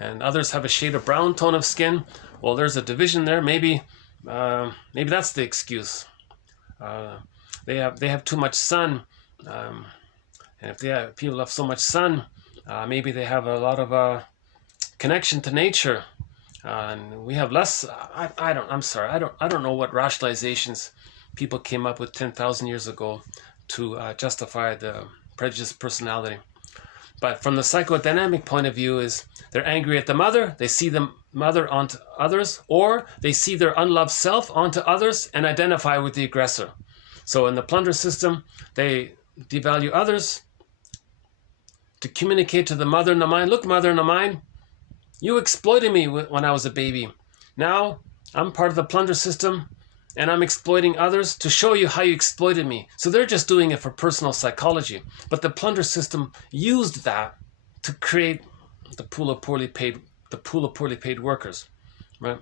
and others have a shade of brown tone of skin. Well, there's a division there. Maybe that's the excuse. They have too much sun, and if people have so much sun, maybe they have a lot of connection to nature, and we have less. I'm sorry. I don't know what rationalizations people came up with 10,000 years ago to justify the prejudiced personality. But from the psychodynamic point of view, is they're angry at the mother, they see the mother onto others, or they see their unloved self onto others and identify with the aggressor. So in the plunder system, they devalue others to communicate to the mother in the mind, look, mother in the mind, you exploited me when I was a baby. Now I'm part of the plunder system, and I'm exploiting others to show you how you exploited me. So they're just doing it for personal psychology. But the plunder system used that to create the pool of poorly paid workers, right?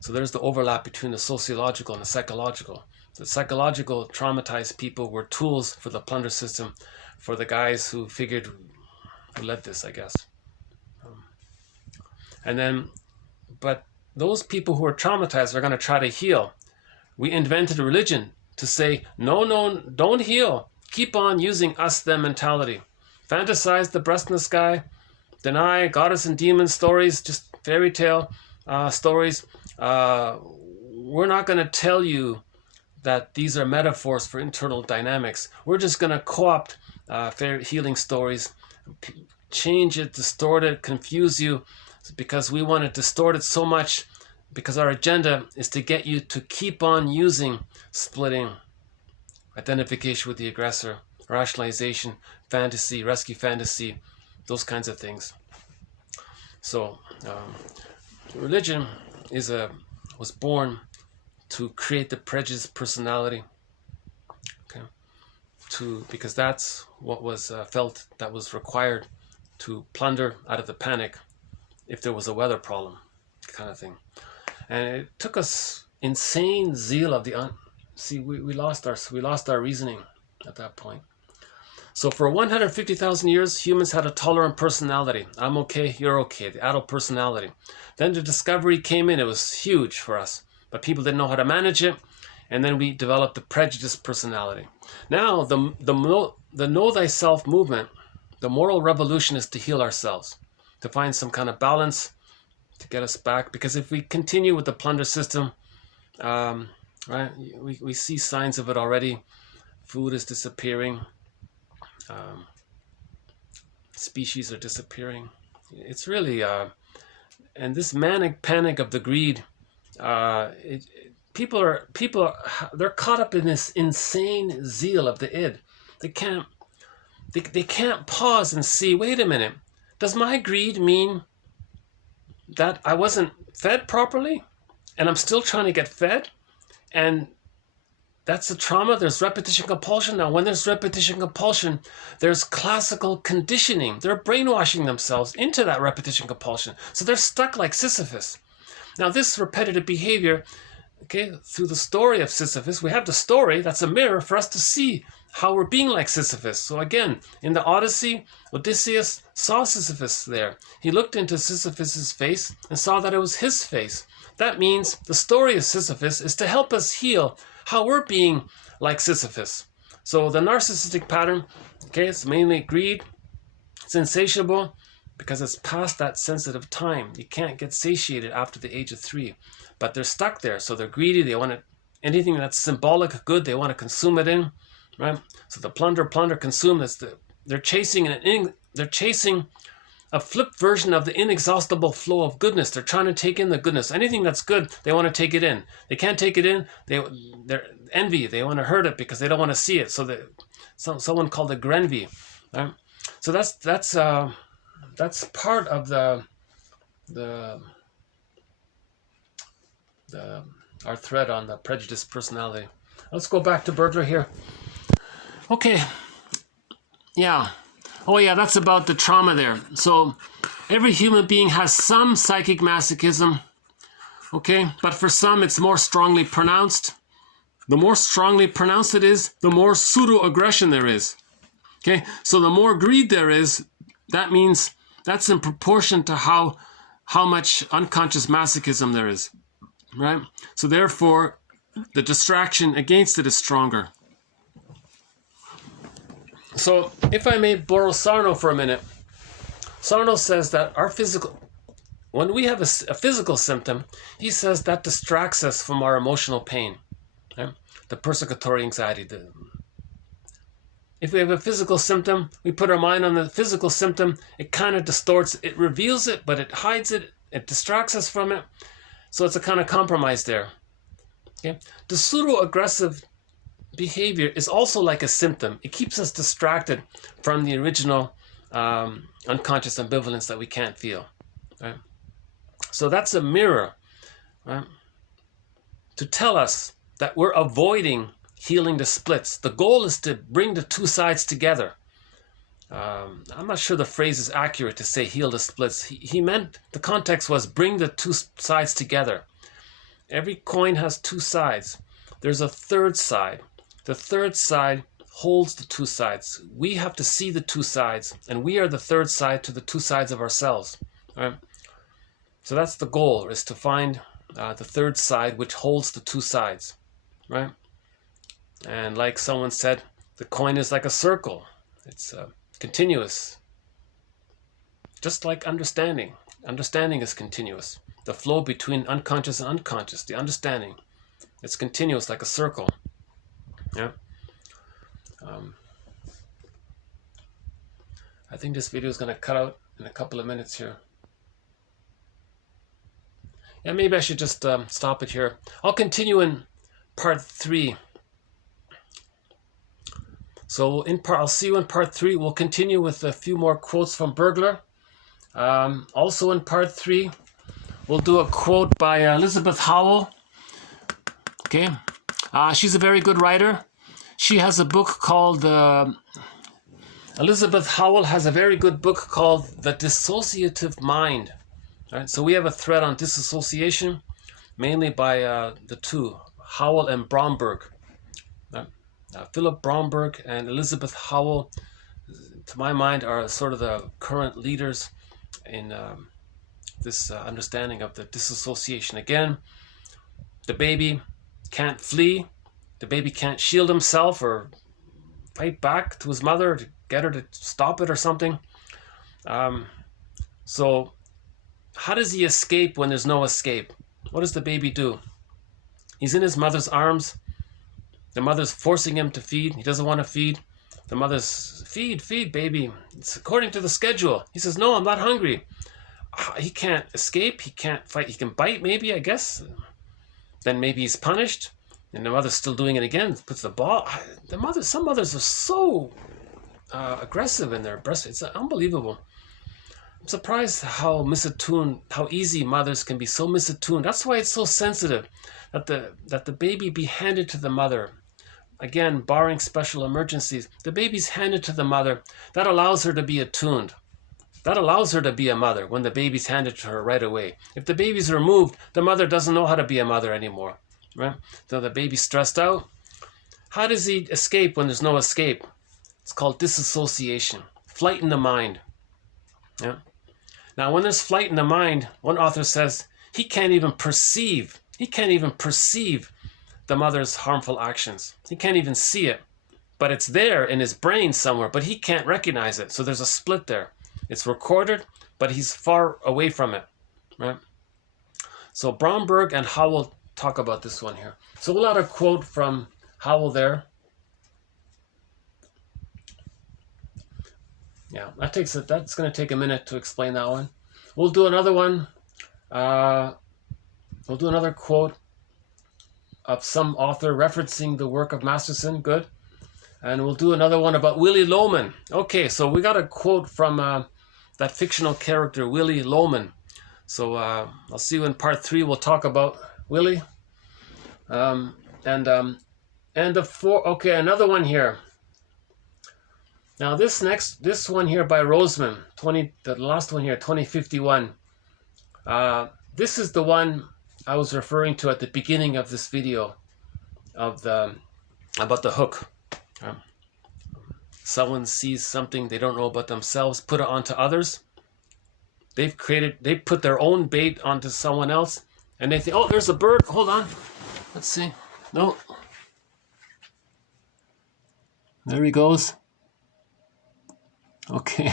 So there's the overlap between the sociological and the psychological. The psychological traumatized people were tools for the plunder system, for the guys who led this, I guess. But those people who are traumatized are going to try to heal. We invented a religion to say, no, don't heal. Keep on using us-them mentality. Fantasize the breast in the sky. Deny goddess and demon stories, just fairy tale stories. We're not going to tell you that these are metaphors for internal dynamics. We're just going to co-opt healing stories, change it, distort it, confuse you, because we want to distort it so much, because our agenda is to get you to keep on using splitting, identification with the aggressor, rationalization, fantasy, rescue fantasy, those kinds of things. So religion was born to create the prejudiced personality, okay? Because that's what was felt that was required to plunder out of the panic if there was a weather problem, kind of thing. And it took us insane zeal of the we lost our reasoning at that point. So for 150,000 years, humans had a tolerant personality. I'm okay, you're okay, the adult personality. Then the discovery came in, it was huge for us, but people didn't know how to manage it, and then we developed the prejudiced personality. Now, the Know Thyself movement, the moral revolution, is to heal ourselves, to find some kind of balance, to get us back. Because if we continue with the plunder system, right, we see signs of it already. Food is disappearing. Species are disappearing. It's really, and this manic panic of the greed, people are they're caught up in this insane zeal of the id. They can't pause and see, wait a minute, does my greed mean that I wasn't fed properly and I'm still trying to get fed? And that's the trauma. There's repetition compulsion. Now, when there's repetition compulsion, there's classical conditioning. They're brainwashing themselves into that repetition compulsion. So they're stuck like Sisyphus. Now, this repetitive behavior, okay, through the story of Sisyphus, we have the story that's a mirror for us to see how we're being like Sisyphus. So again, in the Odyssey, Odysseus saw Sisyphus there. He looked into Sisyphus's face and saw that it was his face. That means the story of Sisyphus is to help us heal how we're being like Sisyphus. So the narcissistic pattern, okay, it's mainly greed. It's insatiable because it's past that sensitive time. You can't get satiated after the age of 3, but they're stuck there. So they're greedy. They want to anything that's symbolic good, they want to consume it in, right? So the plunder, consume. They're chasing a flipped version of the inexhaustible flow of goodness. They're trying to take in the goodness. Anything that's good, they want to take it in. They can't take it in. They're envy. They want to hurt it because they don't want to see it. So someone called it grenvy, right? So that's part of our thread on the prejudiced personality. Let's go back to Burglar here. Okay. Yeah. Oh yeah, that's about the trauma there. So every human being has some psychic masochism. Okay, but for some it's more strongly pronounced. The more strongly pronounced it is, the more pseudo-aggression there is. Okay, so the more greed there is, that means that's in proportion to how much unconscious masochism there is, right? So therefore, the distraction against it is stronger. So if I may borrow Sarno for a minute, Sarno says that when we have a physical symptom, he says that distracts us from our emotional pain, right? The persecutory anxiety. If we have a physical symptom, we put our mind on the physical symptom, it kind of distorts, it reveals it, but it hides it, it distracts us from it. So it's a kind of compromise there. Okay? The pseudo-aggressive behavior is also like a symptom. It keeps us distracted from the original unconscious ambivalence that we can't feel. Right? So that's a mirror, right? To tell us that we're avoiding healing the splits. The goal is to bring the two sides together. I'm not sure the phrase is accurate to say heal the splits. He meant, the context was bring the two sides together. Every coin has two sides. There's a third side. The third side holds the two sides. We have to see the two sides, and we are the third side to the two sides of ourselves. Right? So that's the goal, is to find the third side which holds the two sides. Right? And like someone said, the coin is like a circle. It's continuous. Just like understanding. Understanding is continuous. The flow between unconscious and unconscious, the understanding. It's continuous like a circle. Yeah. I think this video is going to cut out in a couple of minutes here. Yeah, maybe I should just stop it here. I'll continue in part 3. So I'll see you in part 3. We'll continue with a few more quotes from Burglar. Also in part 3, we'll do a quote by Elizabeth Howell. Okay, she's a very good writer. She has a book called, Elizabeth Howell has a very good book called The Dissociative Mind. All right, so we have a thread on disassociation, mainly by the two, Howell and Bromberg. Philip Bromberg and Elizabeth Howell, to my mind, are sort of the current leaders in this understanding of the disassociation. Again, the baby can't flee, the baby can't shield himself or fight back to his mother to get her to stop it or something. So how does he escape when there's no escape? What does the baby do? He's in his mother's arms. The mother's forcing him to feed. He doesn't want to feed. The mother's, feed, baby. It's according to the schedule. He says, no, I'm not hungry. He can't escape. He can't fight. He can bite, maybe, I guess. Then maybe he's punished. And the mother's still doing it again. Puts the ball. Some mothers are so aggressive in their breastfeeding. It's unbelievable. I'm surprised how misattuned, how easy mothers can be so misattuned. That's why it's so sensitive that the baby be handed to the mother. Again, barring special emergencies, the baby's handed to the mother. That allows her to be attuned. That allows her to be a mother when the baby's handed to her right away. If the baby's removed, the mother doesn't know how to be a mother anymore. Right? So the baby's stressed out. How does he escape when there's no escape? It's called disassociation. Flight in the mind. Yeah. Now, when there's flight in the mind, one author says he can't even perceive the mother's harmful actions. He can't even see it, but it's there in his brain somewhere, but he can't recognize it. So there's a split there. It's recorded, but he's far away from it, right? So Bromberg and Howell talk about this one here. So we'll add a quote from Howell there. Yeah, that's going to take a minute to explain that one. We'll do another one. We'll do another quote of some author referencing the work of Masterson. Good. And we'll do another one about Willy Loman. Okay, so we got a quote from that fictional character, Willy Loman. So I'll see you in part 3. We'll talk about Willy. And the 4. Okay, another one here. Now this one here by Roseman, the last one here, 2051. This is the one I was referring to at the beginning of this video about the hook. Someone sees something they don't know about themselves, put it onto others. They put their own bait onto someone else, and they think, oh, there's a bird. Hold on, let's see. No, there he goes. Okay.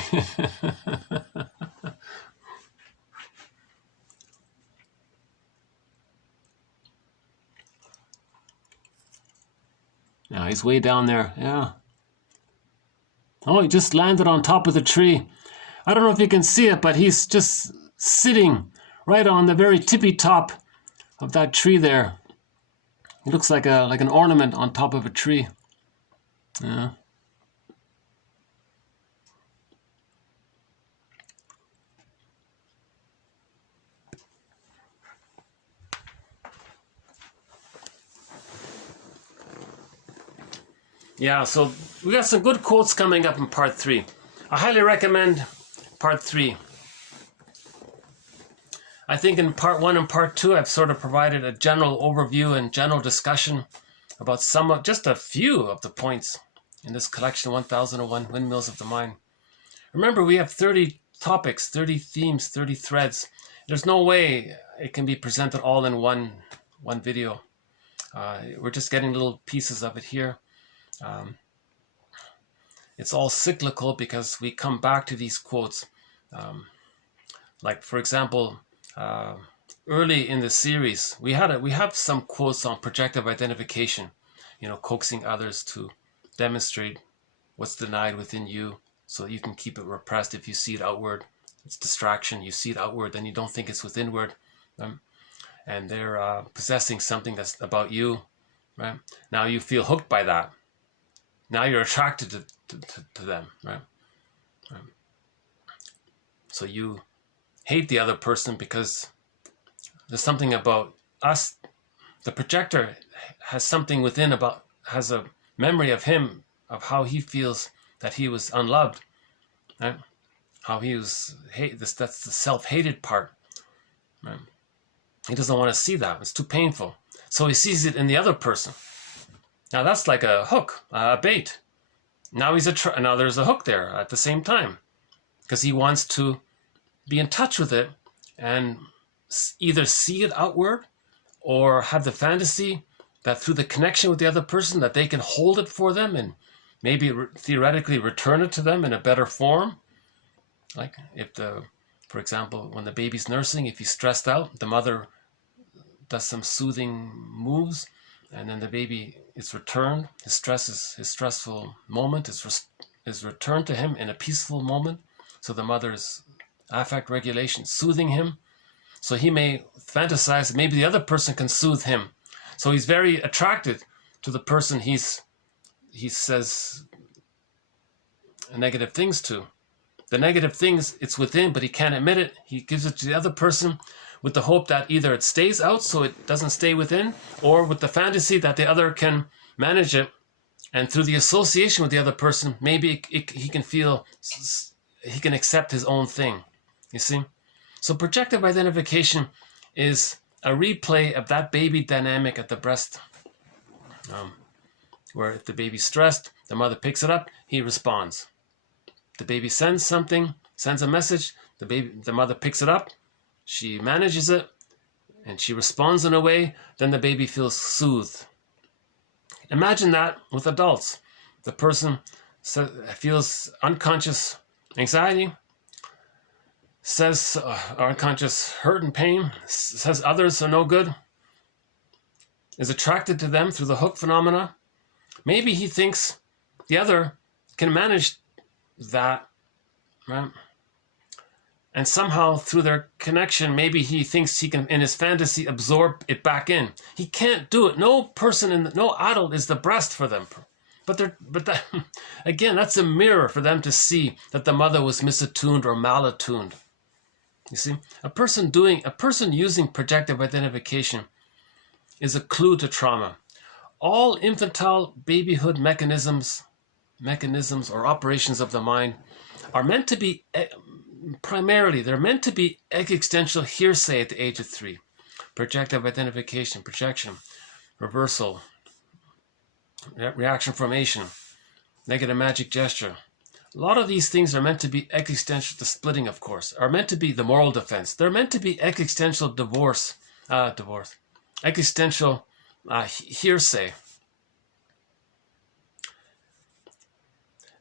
Yeah, he's way down there. Yeah. Oh, he just landed on top of the tree. I don't know if you can see it, but he's just sitting right on the very tippy top of that tree there. He looks like an ornament on top of a tree. Yeah. Yeah, so we got some good quotes coming up in part 3. I highly recommend part 3. I think in part 1 and part 2, I've sort of provided a general overview and general discussion about just a few of the points in this collection, 1001 Windmills of the Mind. Remember, we have 30 topics, 30 themes, 30 threads. There's no way it can be presented all in one video. We're just getting little pieces of it here. It's all cyclical because we come back to these quotes. Like, for example, early in the series, we have some quotes on projective identification, coaxing others to demonstrate what's denied within you so you can keep it repressed. If you see it outward, it's distraction. You see it outward, then you don't think it's withinward. And they're possessing something that's about you. Right? Now you feel hooked by that. Now you're attracted to them, right? So you hate the other person because there's something about us. The projector has something within has a memory of him, of how he feels that he was unloved, right? How he was that's the self-hated part, right? He doesn't want to see that. It's too painful. So he sees it in the other person. Now that's like a hook, a bait. Now now there's a hook there at the same time, because he wants to be in touch with it and either see it outward or have the fantasy that through the connection with the other person that they can hold it for them and maybe theoretically return it to them in a better form. Like for example, when the baby's nursing, if he's stressed out, the mother does some soothing moves, and then the baby is returned. His stressful moment is returned to him in a peaceful moment. So the mother's affect regulation, soothing him. So he may fantasize that maybe the other person can soothe him. So he's very attracted to the person he says negative things to. The negative things, it's within, but he can't admit it. He gives it to the other person with the hope that either it stays out so it doesn't stay within, or with the fantasy that the other can manage it. And through the association with the other person, maybe he can feel, he can accept his own thing. You see? So projective identification is a replay of that baby dynamic at the breast, where if the baby's stressed, the mother picks it up, he responds. The baby sends something, sends a message, the mother picks it up, she manages it, and she responds in a way, then the baby feels soothed. Imagine that with adults. The person feels unconscious anxiety, says unconscious hurt and pain, says others are no good, is attracted to them through the hook phenomena. Maybe he thinks the other can manage that, right? And somehow through their connection, maybe he thinks he can, in his fantasy, absorb it back in. He can't do it. No person, no adult is the breast for them. But that, again, that's a mirror for them to see that the mother was misattuned or malattuned. You see, a person using projective identification is a clue to trauma. All infantile babyhood mechanisms or operations of the mind are meant to be primarily, they're meant to be existential hearsay at the age of 3. Projective identification, projection, reversal, reaction formation, negative magic gesture. A lot of these things are meant to be existential, the splitting, of course, are meant to be the moral defense. They're meant to be existential existential hearsay.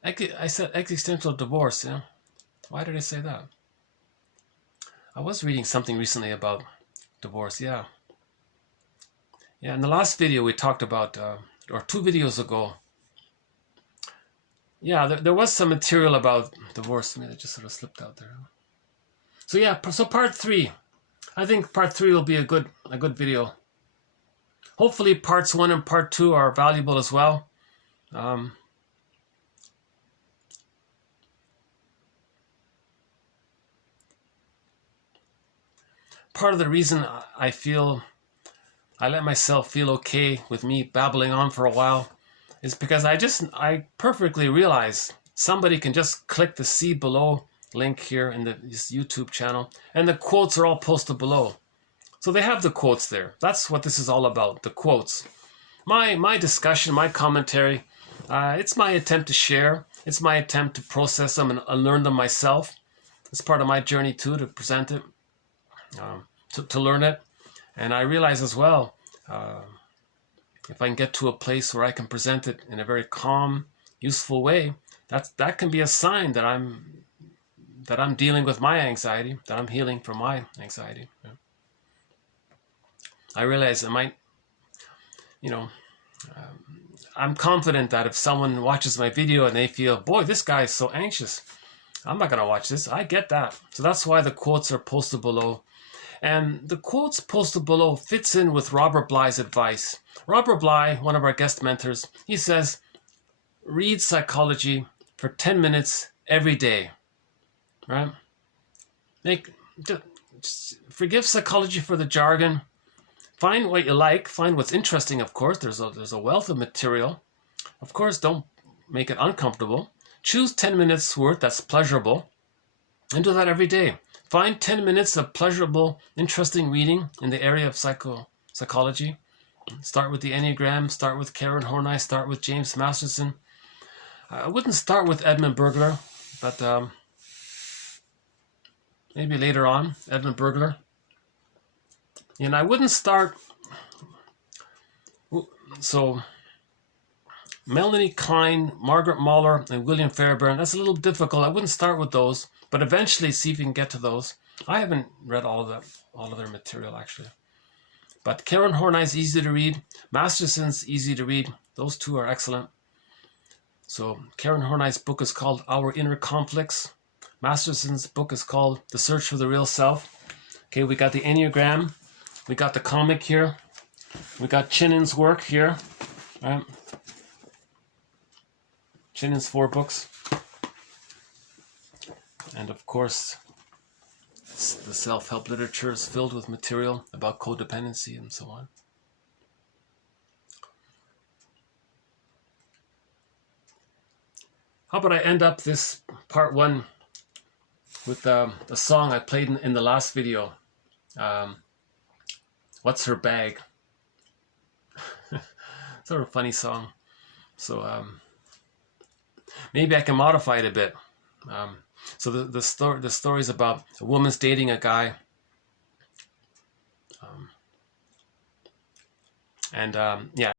I said existential divorce, yeah? Why did I say that? I was reading something recently about divorce, yeah. Yeah, in the last video we talked about, or 2 videos ago, yeah, there was some material about divorce. Maybe it just sort of slipped out there. So yeah, so part 3. I think part 3 will be a good video. Hopefully parts 1 and part 2 are valuable as well. Part of the reason I let myself feel okay with me babbling on for a while is because I perfectly realize somebody can just click the see below link here in this YouTube channel, and the quotes are all posted below. So they have the quotes there. That's what this is all about, the quotes. My discussion, my commentary, it's my attempt to share. It's my attempt to process them and learn them myself. It's part of my journey too, to present it. To learn it. And I realize as well, if I can get to a place where I can present it in a very calm, useful way, that can be a sign that I'm dealing with my anxiety, that I'm healing from my anxiety. Yeah. I realize it might, I'm confident that if someone watches my video and they feel, boy, this guy is so anxious, I'm not going to watch this. I get that. So that's why the quotes are posted below. And the quotes posted below fits in with Robert Bly's advice. Robert Bly, one of our guest mentors, he says, read psychology for 10 minutes every day. Right? Just forgive psychology for the jargon. Find what you like. Find what's interesting, of course. There's a wealth of material. Of course, don't make it uncomfortable. Choose 10 minutes worth that's pleasurable and do that every day. Find 10 minutes of pleasurable, interesting reading in the area of psychology. Start with the Enneagram, start with Karen Horney, start with James Masterson. I wouldn't start with Edmund Burglar, but maybe later on, Edmund Burglar. And I wouldn't start, so Melanie Klein, Margaret Mahler, and William Fairbairn, that's a little difficult. I wouldn't start with those, but eventually see if you can get to those. I haven't read all of their material, actually. But Karen Horney's easy to read. Masterson's easy to read. Those 2 are excellent. So Karen Horney's book is called Our Inner Conflicts. Masterson's book is called The Search for the Real Self. Okay, we got the Enneagram. We got the comic here. We got Chinnin's work here. Right? Chinnin's 4 books. And of course, the self-help literature is filled with material about codependency and so on. How about I end up this part 1 with the song I played in the last video. What's Her Bag? Sort of a funny song. So maybe I can modify it a bit. So the story is about a woman's dating a guy, yeah,